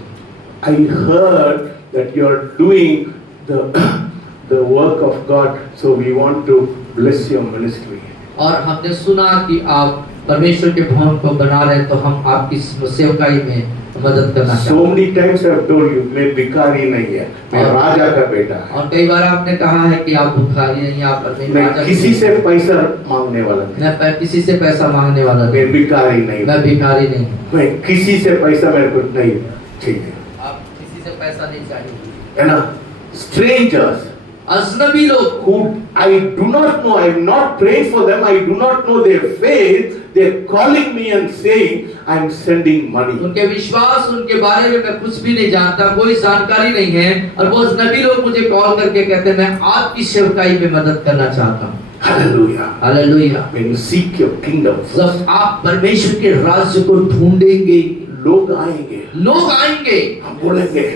I heard that you are doing the work of God, so we want to bless your ministry. और हमने सुना कि आप परमेश्वर के भवन को बना रहे हैं, तो हम आपकी सेवकाई में मदद करना चाहते So हैं। many times I have told you, मैं भिखारी नहीं है, मैं राजा का बेटा है। और कई बार आपने कहा है कि आप भिखारी नहीं, आप मैं किसी से पैसा मांगने वाला नहीं, मैं किसी से पैसा मांगने वाला नहीं, मैं भिखारी नहीं, मैं भिखारी नहीं। मैं किसी से पैसा मेरे को नहीं चाहिए, आप किसी से पैसा नहीं चाहिए। है ना? Strangers अजनबी लोग who I do not know, I am not praying for them, I do not know their faith, they are calling me and saying I am sending money. उनके विश्वास, उनके बारे में मैं कुछ भी नहीं जानता, कोई जानकारी नहीं है, और वो अजनबी लोग मुझे कॉल करके कहते हैं मैं आपकी सेवकाई में मदद करना चाहता हूँ। Hallelujah. Hallelujah. When you seek your kingdom, जब आप परमेश्वर के राज्य को ढूंढेंगे, लोग आएंगे, लोग आएंगे, हम बोलेंगे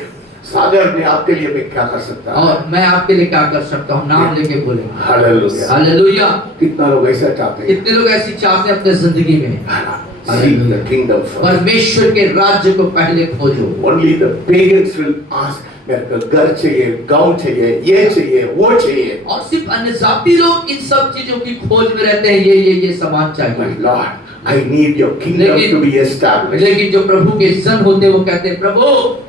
सागर में आपके लिए मैं क्या कर सकता हूँ? और मैं आपके लिए क्या कर सकता हूँ, नाम लेके बोले। Hallelujah. हालेलुया। कितना लोग ऐसा चाहते हैं? कितने लोग ऐसी चाहते हैं अपने जिंदगी में? Seek the kingdom first. परमेश्वर के राज्य को पहले खोजो। Only the pagans will ask, मेरे को घर चाहिए, गांव चाहिए, ये चाहिए, वो चाहिए। और सिर्फ अन्य जाति लोग इन सब चीजों की खोज में रहते हैं, ये सामान My चाहिए। Lord, I need your kingdom to be established. लेकिन जो प्रभु के जन होते हैं वो कहते हैं प्रभु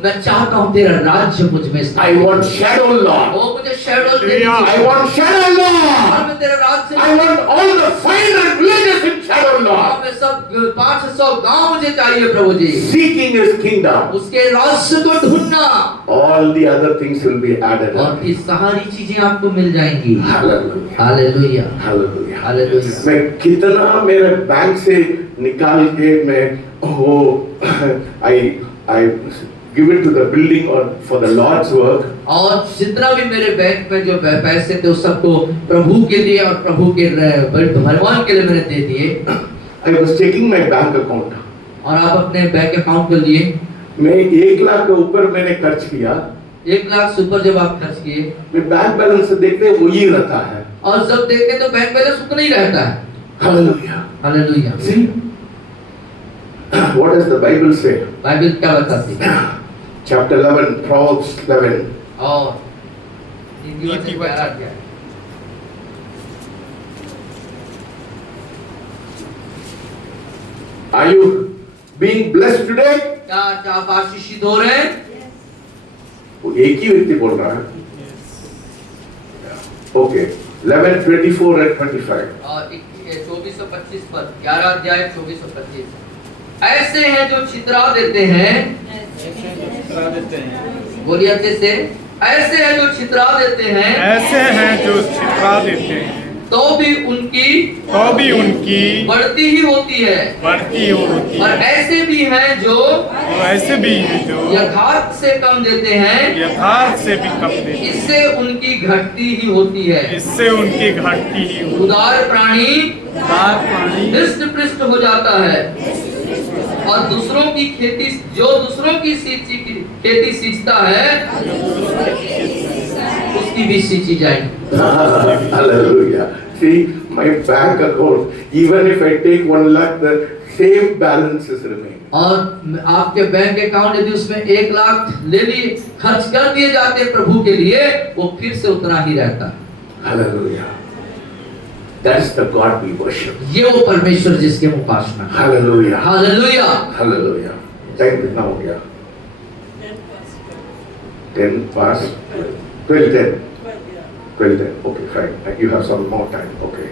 मैं चाहता हूँ तेरा राज्य मुझ में I want shadow, Lord. वो मुझे शैडो दे दीजिए। I want shadow, Lord. और मैं तेरा राज्य, I want all the 500 villages in shadow, Lord. मैं सब 500 गांव मुझे चाहिए प्रभु जी। Seeking His kingdom, उसके राज्य को ढूंढना, all the other things will be added. और ये सारी चीजें आपको मिल जाएंगी। Hallelujah. हालेलुया। Hallelujah. हालेलुया। मैं कितना मेरे बैंक से निकाल के मैं वो I give it to the building or for the Lord's work. और जितना भी मेरे बैंक में जो पैसे थे उस सबको प्रभु के लिए और प्रभु के भगवान के लिए मैंने दे दिए। I was checking my bank account. और आप अपने बैंक अकाउंट को लिए मैं 1 लाख के ऊपर मैंने खर्च किया। 1 लाख से ऊपर जब आप खर्च किए, मैं बैंक बैलेंस से देखते वही रहता है। और जब देखते तो बैंक बैलेंस उतना ही रहता है। Hallelujah. Hallelujah. See, what does the Bible say? Bible क्या बताती है? Chapter 11, Proverbs 11. और नीति वचन 11 क्या है? Are you being blessed today? क्या आप आशीषित हो रहे हैं? वो एक ही व्यक्ति बोल रहा है। Okay, 11, 24 and 25. और 24 और 25 पर 11 अध्याय 24 और 25। ऐसे हैं जो छितरा देते हैं, बोलिए अच्छे से, ऐसे हैं जो छितरा देते हैं, ऐसे हैं जो छितरा देते हैं, तो भी उनकी बढ़ती ही होती है। बढ़ती होती और है। ऐसे भी हैं जो और ऐसे भी हैं जो यथार्थ से कम देते हैं, यथार्थ से भी कम देते हैं, इससे उनकी घटती ही होती है। इससे उनकी घटती ही होती उदार प्राणी है। पानी हृष्ट पृष्ठ हो जाता है, और दूसरों की खेती जो दूसरों की खेती सींचता है उसकी भी सींची जाएगी। Hallelujah. See, my bank account, even if I take 1 lakh, the same balance is remaining. और आपके बैंक अकाउंट यदि उसमें 1 लाख ले लिए, खर्च कर दिए जाते हैं प्रभु के लिए, वो फिर से उतना ही रहता है। Hallelujah. That's the God we worship. ये वो परमेश्वर जिसके हम उपासना करते हैं। Hallelujah. हालेलुया। Hallelujah. Time कितना हो गया? 10 past 12:10. 12:10. Okay, fine. You have some more time. Okay.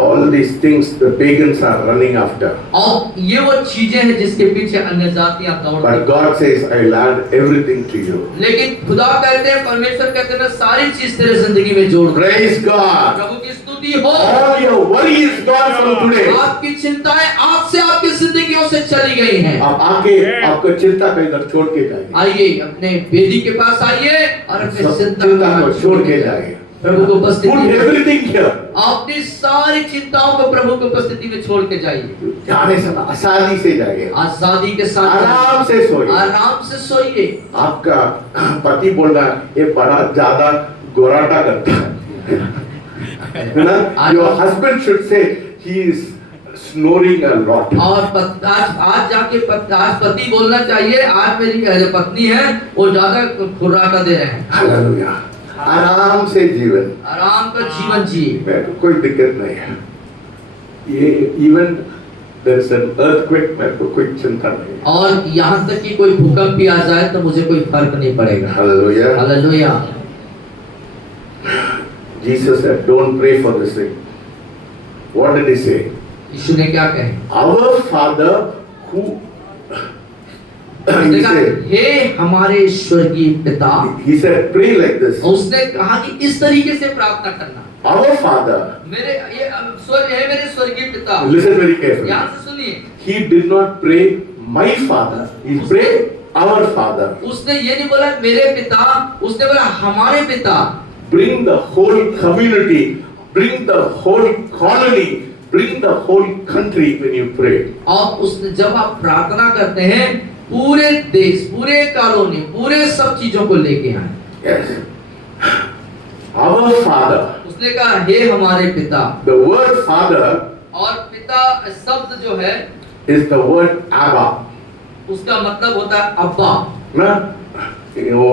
All these things the pagans are running after. और ये वो चीजें हैं जिसके पीछे अन्य जातियां दौड़ती But हैं। God says, I'll add everything to you. लेकिन खुदा कहते हैं, परमेश्वर कहते हैं, मैं सारी चीज तेरे जिंदगी में जोड़ दूंगा। Praise God. प्रभु की स्तुति हो। All your worry is gone from today. आपकी चिंताएं आपसे आपकी जिंदगियों से चली गई हैं। आप आके आपको चिंता का इधर छोड़ के जाइए। आइए अपने वेदी के पास आइए और अपने सब चिंता को छोड़ के जाइए। प्रभु को उपस्थिति Put में everything here. अपनी सारी चिंताओं को प्रभु की उपस्थिति में छोड़ के जाइए। जाने समय आसानी से जाइए। आजादी के साथ आराम से सोइए। आराम से सोइए। आपका पति बोल रहा है ये बड़ा ज्यादा गोराटा करता है ना? Your husband should say he is snoring a lot. और आज जाके आज पति बोलना चाहिए, आज मेरी जो पत्नी है वो ज्यादा खुर्राटा दे रहे हैं। Hallelujah. आराम से जीवन। आराम का जीवन जिए। मेरे को कोई दिक्कत नहीं है। ये even there is an earthquake, मेरे को कोई चिंता नहीं है। और यहाँ तक कि कोई भूकंप भी आ जाए तो मुझे कोई फर्क नहीं पड़ेगा। Hallelujah. Hallelujah. Jesus said, "Don't pray for this thing." What did he say? यीशु ने क्या कहे? Our Father who he said, हे हमारे स्वर्गीय पिता। he said, pray like this. उसने कहा कि इस तरीके से प्रार्थना करना। Our Father. मेरे ये स्वर्ग है, मेरे स्वर्गीय पिता। Listen very carefully. ध्यान से सुनिए। He did not pray my Father. He prayed our Father. उसने ये नहीं बोला मेरे पिता, उसने बोला हमारे पिता। Bring the whole community, bring the whole colony, bring the whole country when you pray. और उसने जब आप प्रार्थना करते हैं पूरे देश, पूरे कॉलोनी, पूरे सब चीजों को लेके आए। Yes. Our Father. उसने कहा हे हमारे पिता। The word Father और पिता शब्द जो है is the word Abba. उसका मतलब होता है अब्बा। ना? वो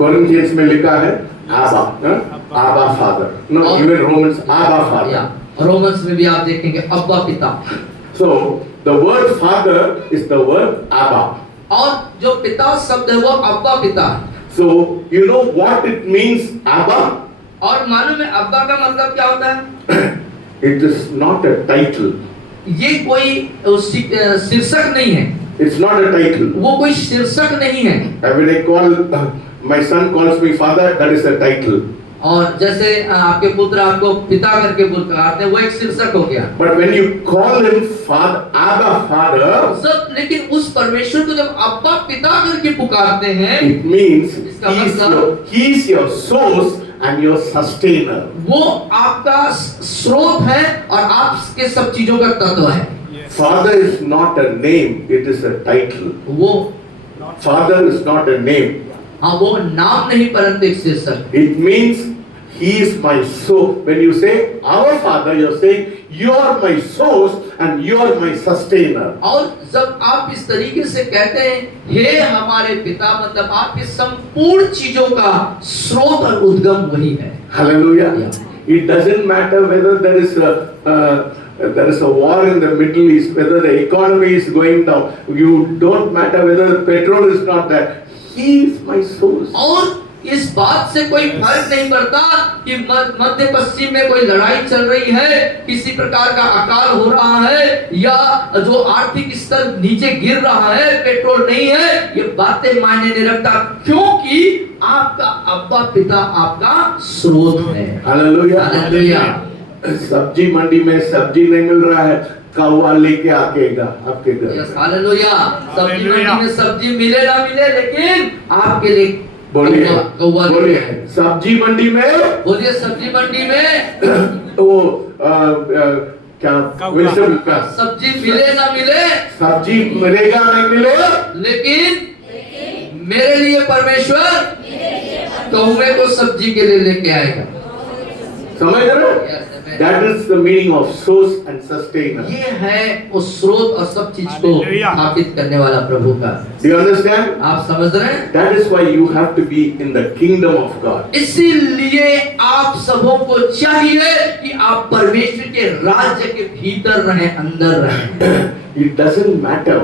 Corinthians में लिखा है Abba, ना? Abba Father. No, even Romans Abba Father. Romans में भी आप देखेंगे अब्बा पिता। So the word Father is the word Abba. और जो पिता शब्द है वो अब्बा पिता है। So you know what it means, Abba? और मालूम है अब्बा का मतलब क्या होता है? It is not a title. ये कोई शीर्षक नहीं है। It's not a title. वो कोई शीर्षक नहीं है। And when I call my son calls me father, that is a title. और जैसे आपके पुत्र आपको पिता करके पुकारते हैं, वो एक शीर्षक हो गया। But when you call him Father, Abba Father, सब लेकिन उस परमेश्वर को जब अब्बा पिता करके पुकारते हैं, it means इसका he is your source and your sustainer. वो आपका स्रोत है और आपके सब चीजों का तत्व है। Father is not a name, it is a title. वो Father is not a name. हाँ, वो नाम नहीं परंतु एक शीर्षक। It means he is my source. When you say our Father, you're saying you are my source and you are my sustainer. और जब आप इस तरीके से कहते हैं हे हमारे पिता, मतलब आपके संपूर्ण चीजों का स्रोत और उद्गम वही है। Hallelujah. Yeah. It doesn't matter whether there is a war in the Middle East, whether the economy is going down. You don't matter whether the petrol is not there. He is my source. और इस बात से कोई फर्क नहीं पड़ता कि मध्य पश्चिम में कोई लड़ाई चल रही है, किसी प्रकार का अकाल हो रहा है, या जो आर्थिक स्तर नीचे गिर रहा है, पेट्रोल नहीं है, ये बातें मायने नहीं रखता, क्योंकि आपका अब्बा पिता आपका स्रोत है। हालेलुया। हालेलुया। सब्जी मंडी में सब्जी नहीं मिल रहा है, कौवा लेके आकेगा आपके घर। हालेलुया। सब्जी मंडी में सब्जी मिले ना मिले, लेकिन आपके लिए बोलिए, कौवा बोलिए, सब्जी मंडी में, बोलिए सब्जी मंडी में वो क्या वेजिटेबल का सब्जी मिले ना मिले, सब्जी मिलेगा नहीं मिले, लेकिन मेरे लिए परमेश्वर कौवे को सब्जी के लिए लेके आएगा। समझ रहे? That is the meaning of source and sustainer. ये है उस स्रोत और सब चीज को स्थापित करने वाला प्रभु का। Do you understand? आप समझ रहे हैं? That is why you have to be in the kingdom of God. इसीलिए आप सबों को चाहिए कि आप परमेश्वर के राज्य के भीतर रहें, अंदर रहें। It doesn't matter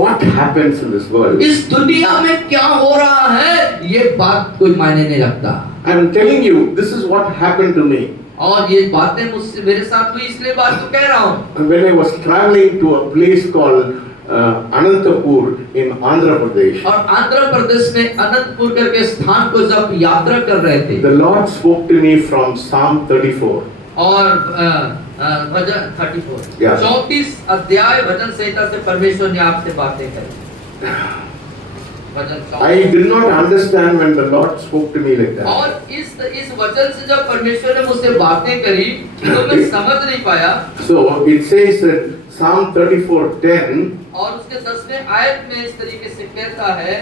what happens in this world. इस दुनिया में क्या हो रहा है, ये बात कोई मायने नहीं रखता। I am telling you, this is what happened to me. और ये बातें मुझसे मेरे साथ हुई, इसलिए बात को कह रहा हूँ। When I was traveling to a place called Anantapur in Andhra Pradesh, और आंध्र प्रदेश में अनंतपुर करके स्थान को जब यात्रा कर रहे थे, the Lord spoke to me from Psalm 34. और भजन 34 Yeah. 34 अध्याय भजन संहिता से परमेश्वर ने आपसे बातें करी। भजन 34। I did not understand when the Lord spoke to me like that. और इस वचन से जब परमेश्वर ने मुझसे बातें करी तो मैं समझ नहीं पाया। So it says that Psalm 34:10, और उसके 10वें आयत में इस तरीके से कहता है,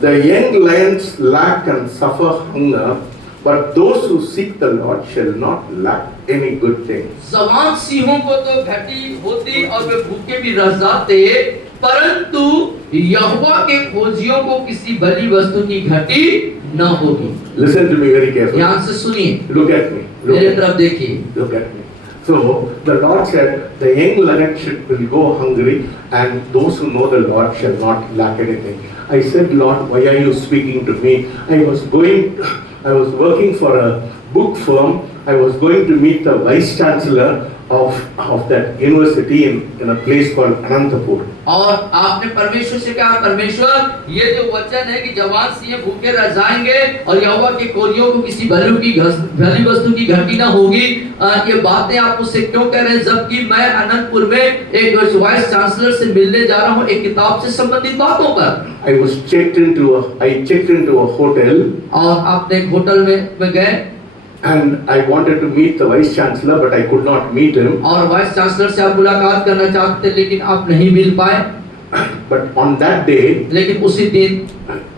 the young lions lack and suffer hunger, but those who seek the Lord shall not lack any good thing. जवान सिंहों को तो घटी होती और वे भूखे भी रह जाते, परंतु यहोवा के खोजियों को किसी भली वस्तु की घटी न होगी। Listen to me very carefully. ध्यान से सुनिए, Look at me. Look मेरे at me. तरफ देखिए। Look at me. So the Lord said, the young lion will go hungry, and those who know the Lord shall not lack anything. I said, Lord, why are you speaking to me? I was working for a book firm. I was going to meet the vice chancellor of that university in a place called Anantapur. और आपने परमेश्वर से कहा, परमेश्वर ये जो वचन है कि जवान सिंह भूखे रह जाएंगे और यहोवा के खोजियों को किसी भली वस्तु की घटी ना होगी, ये बातें आप मुझसे क्यों कह रहे हैं, जबकि मैं अनंतपुर में एक वाइस चांसलर से मिलने जा रहा हूँ एक किताब से संबंधित बातों पर। I checked into a hotel. और आपने एक होटल में गए, and I wanted to meet the vice chancellor, but I could not meet him. और वाइस चांसलर से आप मुलाकात करना चाहते थे, लेकिन आप नहीं मिल पाए। But on that day, लेकिन उसी दिन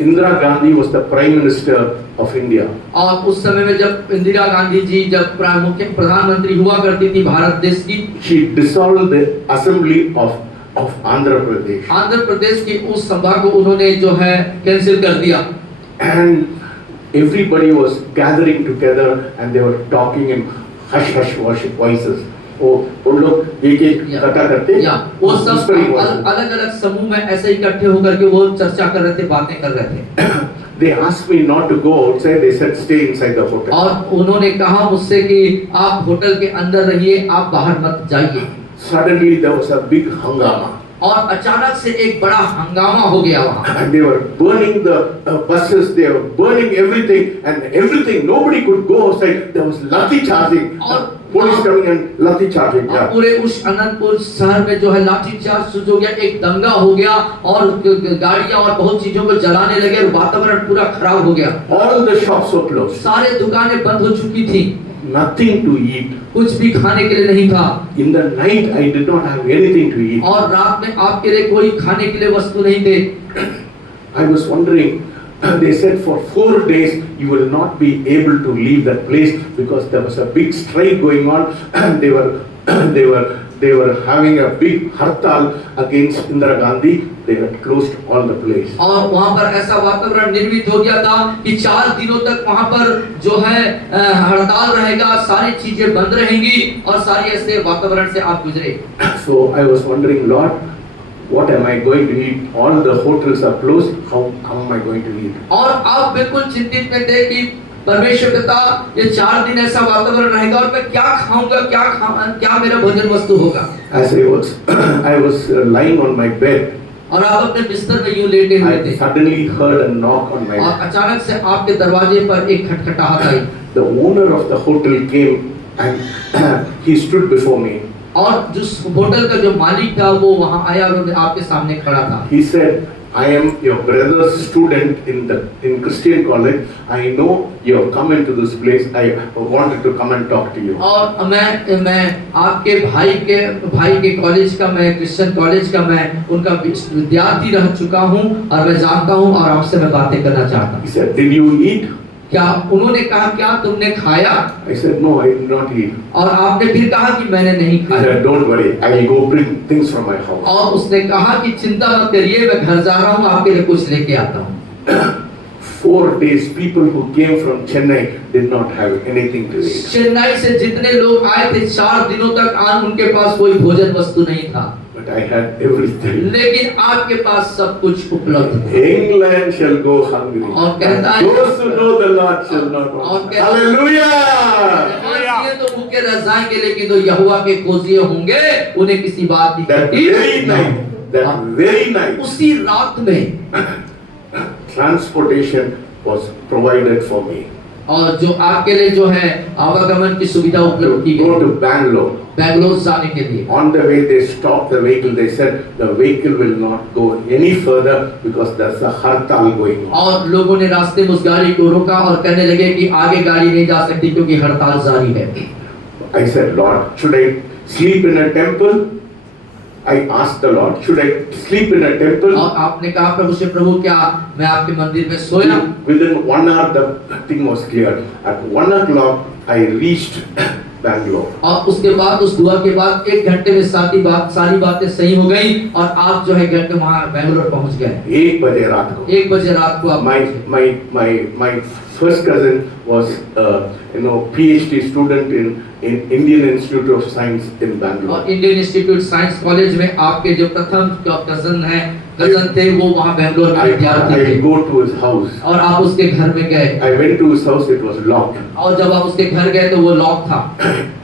Indira Gandhi was the Prime Minister of India. और उस समय में जब इंदिरा गांधी जी जब प्रधानमंत्री हुआ करती थी भारत देश की, She dissolved the assembly of Andhra Pradesh. Andhra Pradesh की उस सभा को उन्होंने जो है कैंसिल कर दिया। And everybody was gathering together and they were talking in hush voices. वो लोग एक इकट्ठा करते, वो सब अलग अलग समूह में ऐसे इकट्ठे होकर के वो चर्चा कर रहे थे, बातें कर रहे थे। They asked me not to go outside. They said stay inside the hotel. और उन्होंने कहा मुझसे कि आप होटल के अंदर रहिए, आप बाहर मत जाइए। Suddenly there was a big hangama. और अचानक से एक बड़ा हंगामा हो गया वहाँ। And they were burning the buses, they were burning everything, and everything. Nobody could go outside. There was lathi charging. Police coming and lathi charging. और पूरे उस अनंतपुर शहर में जो है लाठी चार्ज शुरू हो गया, एक दंगा हो गया और गाड़ियां और बहुत चीजों को जलाने लगे और वातावरण पूरा खराब हो गया। All the shops were closed. सारे दुकानें बंद हो चुकी थी। Nothing to eat. कुछ भी खाने के लिए नहीं था। In the night, I did not have anything to eat. और रात में आपके लिए कोई खाने के लिए वस्तु नहीं थे। I was wondering. They said for 4 days you will not be able to leave that place because there was a big strike going on, and they were having a big hartal against Indira Gandhi. They had closed all the place. और वहाँ पर ऐसा वातावरण निर्मित हो गया था कि 4 दिनों तक वहाँ पर जो है हड़ताल रहेगा, सारी चीजें बंद रहेंगी और सारी ऐसे वातावरण से आप गुजरे। So I was wondering, Lord, what am I going to eat? All the hotels are closed. How am I going to eat? और आप बिल्कुल चिंतित में थे कि परमेश्वर पिता, ये 4 दिन ऐसा वातावरण रहेगा और मैं क्या खाऊंगा, क्या मेरा भोजन वस्तु होगा। As I was lying on my bed, और आप अपने बिस्तर में यूं लेटे हुए I थे suddenly heard a knock on my और अचानक से आपके दरवाजे पर एक खटखटाहट आई। The owner of the hotel came and he stood before me. और जिस होटल का जो मालिक था वो वहाँ आया और आपके सामने खड़ा था। He said, I am your brother's student in Christian college. I know you have come into this place. I wanted to come and talk to you. और मैं आपके भाई के कॉलेज का, मैं क्रिश्चियन कॉलेज का मैं उनका विद्यार्थी रह चुका हूँ और मैं जानता हूँ और आपसे मैं बातें करना चाहता हूँ। He said, did you eat? क्या उन्होंने कहा क्या तुमने खाया? I said, no, I did not eat. और आपने फिर कहा कि मैंने नहीं I खाया। said, don't worry, I will go bring things from my house. और उसने कहा कि चिंता मत करिए, मैं घर जा रहा हूँ, आपके लिए कुछ लेके आता हूँ। 4 days, people who came from Chennai did not have anything to eat. Chennai से जितने लोग आए थे 4 दिनों तक आज उनके पास कोई भोजन वस्तु नहीं था। But I had everything. लेकिन आपके पास सब कुछ उपलब्ध था। England shall go hungry. और कहता है, Those who know the Lord shall not want. Hallelujah! ये तो भूखे रह जाएंगे लेकिन तो यहोवा के खोजिए होंगे, उन्हें किसी बात की That very night, that very night, उसी रात में transportation was provided for me. और जो आपके लिए जो है आवागमन की सुविधा उपलब्ध की Go गई to Bangalore. बैंगलोर जाने के लिए। On the way, they stopped the vehicle. They said the vehicle will not go any further because there's a hartal going on. और लोगों ने रास्ते में उस गाड़ी को रोका और कहने लगे कि आगे गाड़ी नहीं जा सकती क्योंकि हड़ताल जारी है। I said, Lord, should I sleep in a temple? I asked the Lord, should I sleep in a temple? और आपने कहा प्रभु से, प्रभु क्या मैं आपके मंदिर में सोया? Within 1 hour, the thing was cleared. At 1 o'clock, I reached Bangalore. और उसके बाद उस दुआ के बाद 1 घंटे में सारी बातें सही हो गई और आप जो है घंटे वहाँ बैंगलोर पहुँच गए। 1 बजे रात को। 1 बजे रात को आप My first cousin was PhD student in Indian Institute of Science in Bangalore. और इंडियन इंस्टीट्यूट साइंस कॉलेज में आपके जो प्रथम कजन थे वो वहाँ बैंगलोर में विद्यार्थी थे। I go to his house. और आप उसके घर में गए। I went to his house. It was locked. और जब आप उसके घर गए तो वो लॉक था।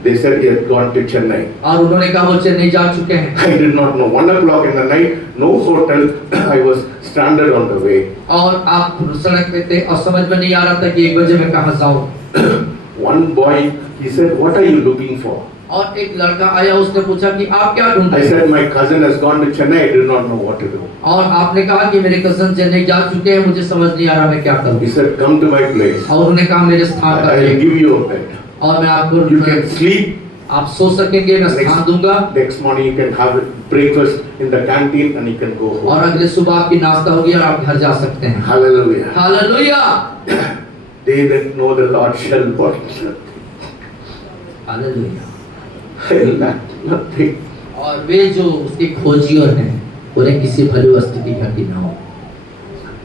They said he had gone to Chennai. और उन्होंने कहा वो चेन्नई जा चुके हैं। I did not know. 1 o'clock in the night, no hotel. I was stranded on the way. और आप सड़क पे थे और समझ में नहीं आ रहा था कि 1 बजे मैं कहाँ जाऊँ। One boy, he said, what are you looking for? और एक लड़का आया, उसने पूछा कि आप क्या ढूंढ I रहे हैं? said, my cousin has gone to Chennai. I did not know what to do. और आपने कहा कि मेरे कजन चेन्नई जा चुके हैं, मुझे समझ नहीं आ रहा मैं क्या करूँ। He said, come to my place. और उन्होंने कहा मेरे स्थान I पर will आइए give you a bed. और मैं आपको You can sleep. आप सो सकेंगे, मैं स्थान दूंगा Next morning you can have breakfast in the canteen and you can go home. और अगले सुबह आपकी नाश्ता होगी और आप घर जा सकते हैं। Hallelujah. Hallelujah. They that know the Lord shall want hallelujah. nothing. और वे जो उसके खोजियों हैं उन्हें किसी भली वस्तु की घटी ना हो।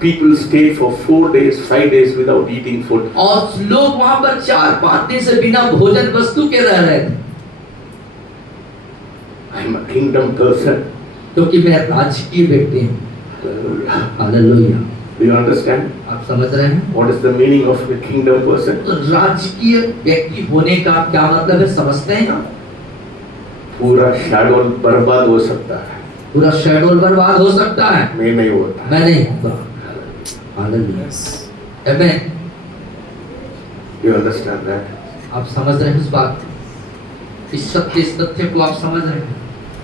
People stayed for 4 days, 5 days without eating food. और लोग वहां पर 4-5 दिन से बिना भोजन वस्तु के रह रहे थे। I am a kingdom person. क्योंकि मैं राजकीय व्यक्ति हूँ। हालेलुया। Do you understand? आप समझ रहे हैं? What is the meaning of a kingdom person? तो राजकीय व्यक्ति होने का क्या मतलब है, समझते हैं ना? पूरा shadow बर्बाद हो सकता है। पूरा शेड्यूल बर्बाद हो सकता है, मैं नहीं होता। मैं नहीं होगा। Hallelujah, amen. You understand that? आप समझ रहे हैं इस बात को? इस सत्य, इस तथ्य को आप समझ रहे हैं?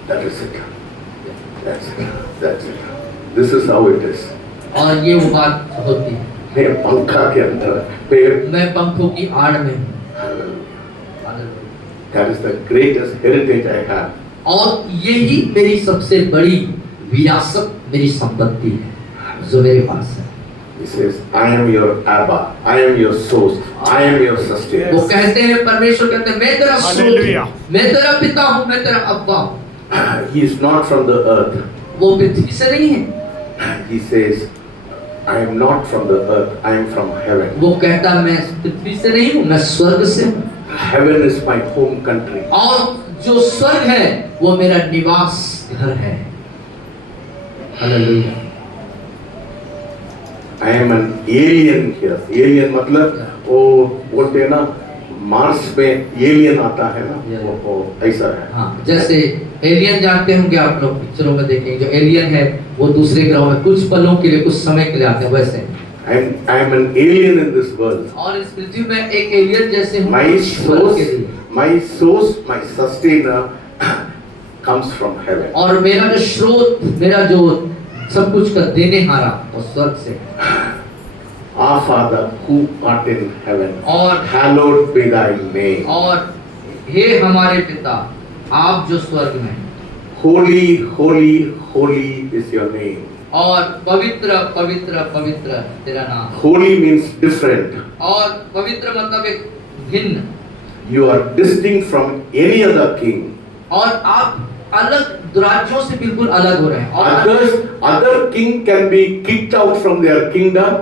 That is it. That's it. That's it. This is how it is. और ये वो बात होती है। मैं पंखा के अंदर, पेड़। मैं पंखों की आड़ में हूँ। Hallelujah. Hallelujah. That is the greatest heritage I have. और यही मेरी सबसे बड़ी विरासत, मेरी संपत्ति है जो मेरे पास है। He says, I am your Abba, I am your source, I am your sustainer. वो कहते हैं, परमेश्वर कहते हैं, मैं तेरा स्रोत हालेलुया। हूँ, मैं तेरा पिता हूँ, मैं तेरा अब्बा हूँ। He is not from the earth. वो पृथ्वी से नहीं है। He says, I am not from the earth, I am from heaven. वो कहता है, मैं पृथ्वी से नहीं हूँ, मैं स्वर्ग से हूँ। Heaven is my home country. और जो स्वर्ग है वो मेरा निवास घर है। Hallelujah. I am an alien here. Alien मतलब वो बोलते हैं ना, मार्स में एलियन आता है ना, वो ऐसा है। हाँ, जैसे एलियन जानते होंगे आप लोग, पिक्चरों में देखेंगे, जो एलियन है वो दूसरे ग्रह में कुछ पलों के लिए, कुछ समय के लिए आते हैं, वैसे I am an alien in this world. और इस पृथ्वी में एक एलियन जैसे हूँ My कुछ पल के लिए। source, my sustainer comes from heaven. और मेरा जो स्रोत, मेरा जो सब कुछ का देने हारा वो स्वर्ग से। Our Father who art in heaven, और hallowed be thy name. और हे हमारे पिता, आप जो स्वर्ग में हैं, Holy, holy, holy is your name. और पवित्र पवित्र पवित्र तेरा नाम। Holy means different. और पवित्र मतलब एक भिन्न, You are distinct from any other king. और आप अलग राज्यों से बिल्कुल अलग हो रहे हैं। और Other king can be kicked out from their kingdom.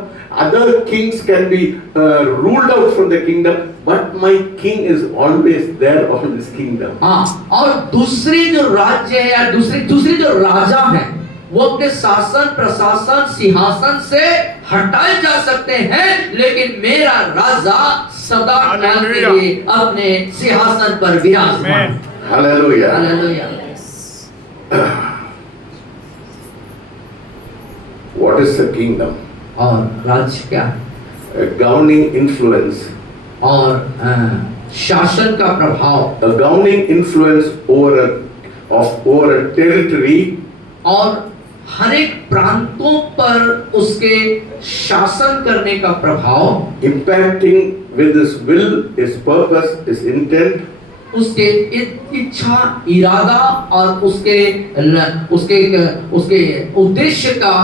Other kings can be ruled out from the kingdom. But my king is always there on this kingdom. हाँ, और दूसरे जो राज्य है या दूसरे जो राजा हैं, वो अपने शासन प्रशासन सिंहासन से हटाए जा सकते हैं, लेकिन मेरा राजा सदा काल के लिए अपने सिंहासन पर विराजमान। Hallelujah. Hallelujah. What is the kingdom? और राज्य क्या है? A governing influence. और शासन का प्रभाव, A governing influence over a territory. और हर एक प्रांतों पर उसके शासन करने का प्रभाव, Impacting with his will, his purpose, his intent. उसके इच्छा, इरादा और उसके उद्देश्य का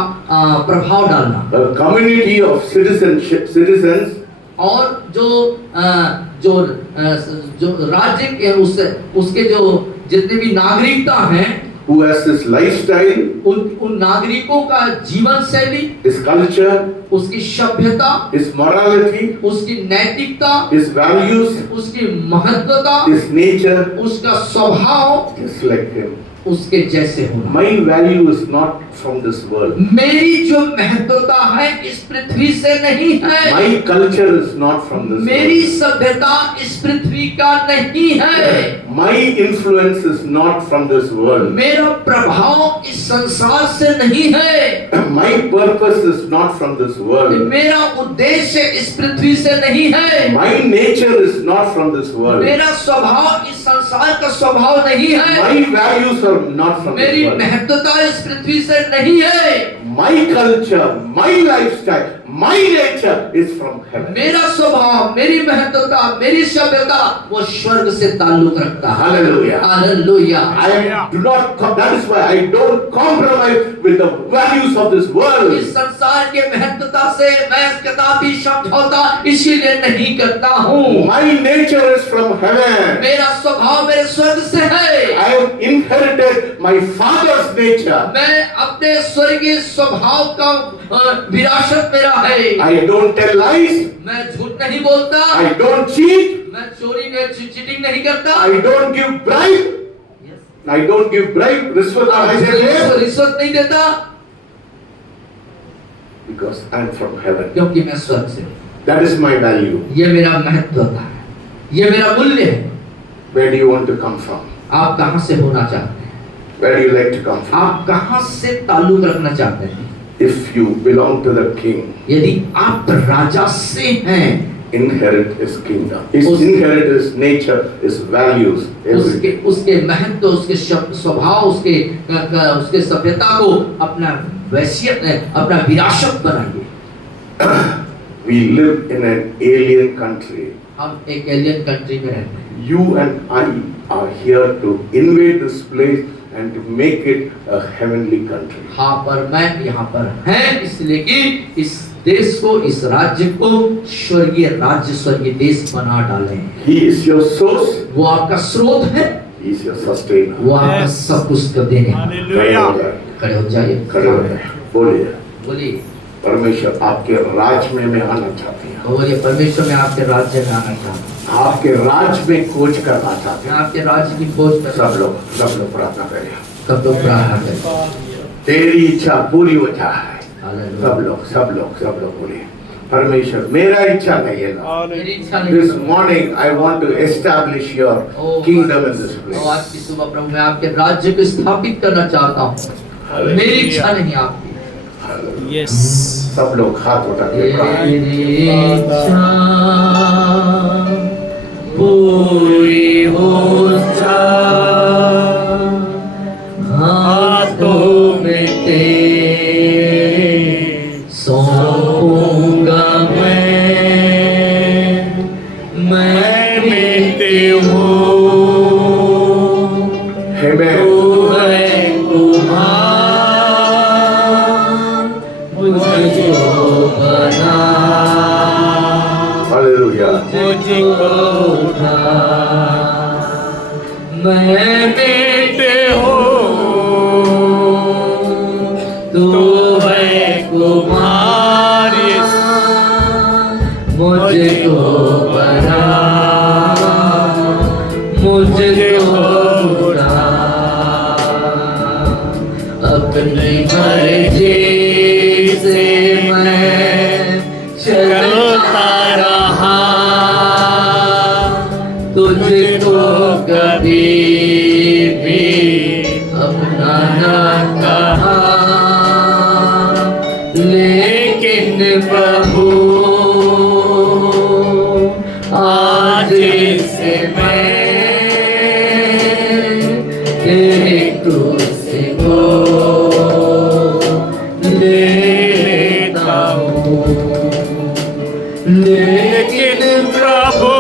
प्रभाव डालना। A community of citizens. और जो राज्य के उसके जो जितने भी नागरिकता हैं, Who has this lifestyle, उन नागरिकों का जीवन शैली, his culture, उसकी सभ्यता, his morality, उसकी नैतिकता, his values, उसकी महत्वता, his nature, उसका स्वभाव just like him. उसके जैसे होना। My value is not from this world. मेरी जो महत्वता है इस पृथ्वी से नहीं है। My culture is not from this मेरी world. सभ्यता इस पृथ्वी का नहीं है। My influence is not from this world. मेरा प्रभाव इस संसार से नहीं है। My purpose is not from this world. मेरा उद्देश्य इस पृथ्वी से नहीं है। My nature is not from this world. मेरा स्वभाव इस संसार का स्वभाव नहीं है। My values are not from this मेरी world. महत्वता इस पृथ्वी से नहीं है। My culture, my lifestyle, my nature is from heaven. मेरा स्वभाव, मेरी महत्वता, मेरी सभ्यता वो स्वर्ग से ताल्लुक रखता है। Hallelujah. Hallelujah. That is why I don't compromise with the values of this world. इस संसार के महत्वता से मैं कदापि समझौता इसीलिए नहीं करता हूँ। My nature is from heaven. मेरा स्वभाव मेरे स्वर्ग से है। I have inherited my father's nature. मैं अपने स्वर्गीय स्वभाव का विरासत मेरा है। I don't tell lies. मैं झूठ नहीं बोलता। I don't cheat. मैं चीटिंग नहीं करता। I don't give bribe. I don't give bribe. रिश्वत रिश्वत नहीं देता। Because I am from heaven. क्योंकि मैं स्वर्ग से हूँ। That is my value. ये मेरा महत्वता है, ये मेरा मूल्य है। Where do you want to come from? आप कहाँ से होना चाहते हैं? Where do you like to come from? आप कहाँ से ताल्लुक रखना चाहते हैं? If you belong to the king, यदि आप राजा से हैं, inherit his kingdom. Inherit his nature, his values, everything. उसके महत्व, उसके स्वभाव, उसके सभ्यता को अपना वैसियत, अपना विरासत बनाइए। We live in an alien country. हम एक एलियन कंट्री में रहते हैं। You and I are here to invade this place and to make it a heavenly country. हाँ, पर मैं यहाँ पर हैं इसलिए कि इस देश को, इस राज्य को स्वर्गीय राज्य, स्वर्गीय देश बना डालें। He is your source. वो आपका स्रोत है, He is your sustainer. वो आपका सब कुछ कर देने वाला। खड़े हो जाए, खड़े हो जाइए, खड़े हो जाए, बोलिए, बोलिए, परमेश्वर आपके राज में मैं आना चाहती हूँ। बोलिए, परमेश्वर मैं आपके राज्य में आना चाहता हूँ, आपके राज में खोज करना चाहते मैं हैं। आपके राज्य की खोज कर। सब लोग प्रार्थना करें। सब लोग प्रार्थना करें। तेरी इच्छा पूरी हो जाए। हालेलुया। सब लोग बोलिए, परमेश्वर मेरा इच्छा नहीं है ना। मेरी इच्छा नहीं। This morning I want to establish your kingdom in this place. आज की सुबह प्रभु मैं आपके राज्य को स्थापित करना चाहता हूँ। मेरी इच्छा नहीं आपकी। यस। सब लोग हाथ उठा के प्रार्थना। तेरी इच्छा पूरी हो जाए, हाथों में तेरे सौंपूंगा मैं बेटे हूँ। Amen. तू है कुमार, मुझको बना, Hallelujah. मुझको उठा, मैं बेटे हूँ, तू है कुमार, मुझको बना, मुझको उठा, अपनी मर्जी से मैं चलता रहा, तुझको कभी भी अपना न कहा, लेकिन प्रभु आज से मैं तेरे क्रूस को लेता हूँ, लेकिन प्रभु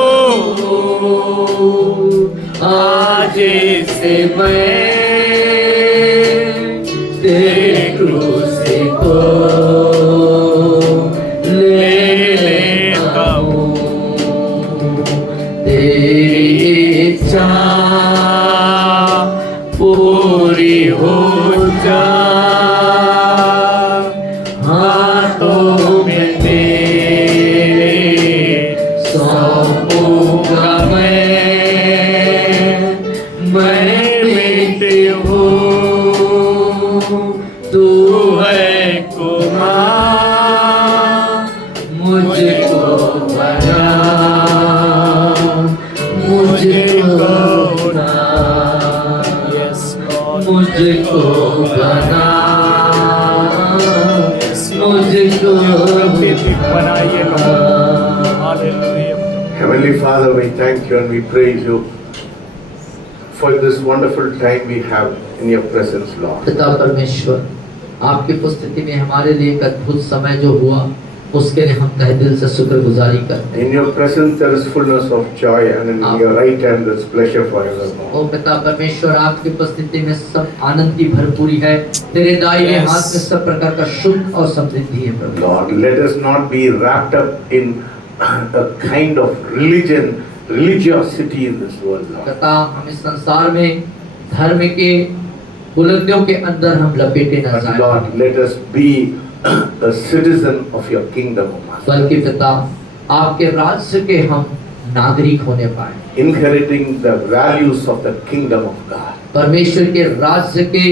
आज से मैं तेरे क्रूस को लेता हूँ, तेरी इच्छा पूरी हो जाए, हाथों में तेरे सौंपूंगा मैं बेटे हूँ, तू है कुमार, मुझको बना, मुझको उठा, मुझको बना, मुझको बनाइए hallelujah. Heavenly Father, we thank you and we praise you for this wonderful time we have in your presence, Lord. पिता परमेश्वर, आपकी उपस्थिति में हमारे लिए एक अद्भुत समय जो हुआ उसके लिए हम तहे दिल से शुक्रगुजारी करते हैं। In your presence there is fullness of joy and in your right hand there is pleasure forevermore. ओ पिता परमेश्वर, आपकी उपस्थिति में सब आनंद की भरपूरी है, तेरे दाहिने हाथ में सब प्रकार का सुख और समृद्धि है प्रभु। Lord, let us not be wrapped up in a kind of religiosity in this world, Lord. पिता, हम इस संसार में धर्म के बुलंदियों के अंदर हम लपेटे न But जाएं, Lord, let us be a citizen of your kingdom, O Master. बल्कि पिता आपके राज्य के हम नागरिक होने पाए, Inheriting the values of the kingdom of God. परमेश्वर के राज्य के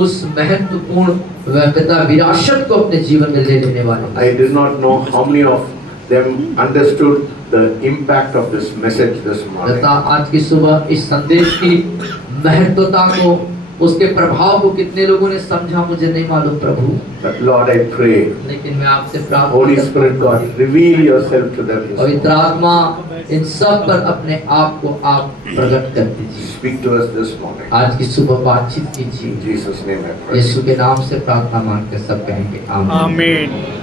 उस महत्वपूर्ण पिता विरासत को अपने जीवन में ले लेने वाले। I did not know how many of them understood the impact of this message this morning. पिता, आज की सुबह इस संदेश की महत्वता को उसके प्रभाव को कितने लोगों ने समझा मुझे नहीं मालूम प्रभु, But Lord, I pray, लेकिन मैं आपसे प्रार्थना Holy करता Spirit हूं, God, reveal yourself to them. this पवित्र morning. आत्मा इन सब पर अपने आप को आप प्रकट कर दीजिए। Speak to us this morning. आज की सुबह बातचीत कीजिए। In Jesus' name I pray. यीशु के नाम से प्रार्थना मांग के सब कहेंगे आमीन। आमीन।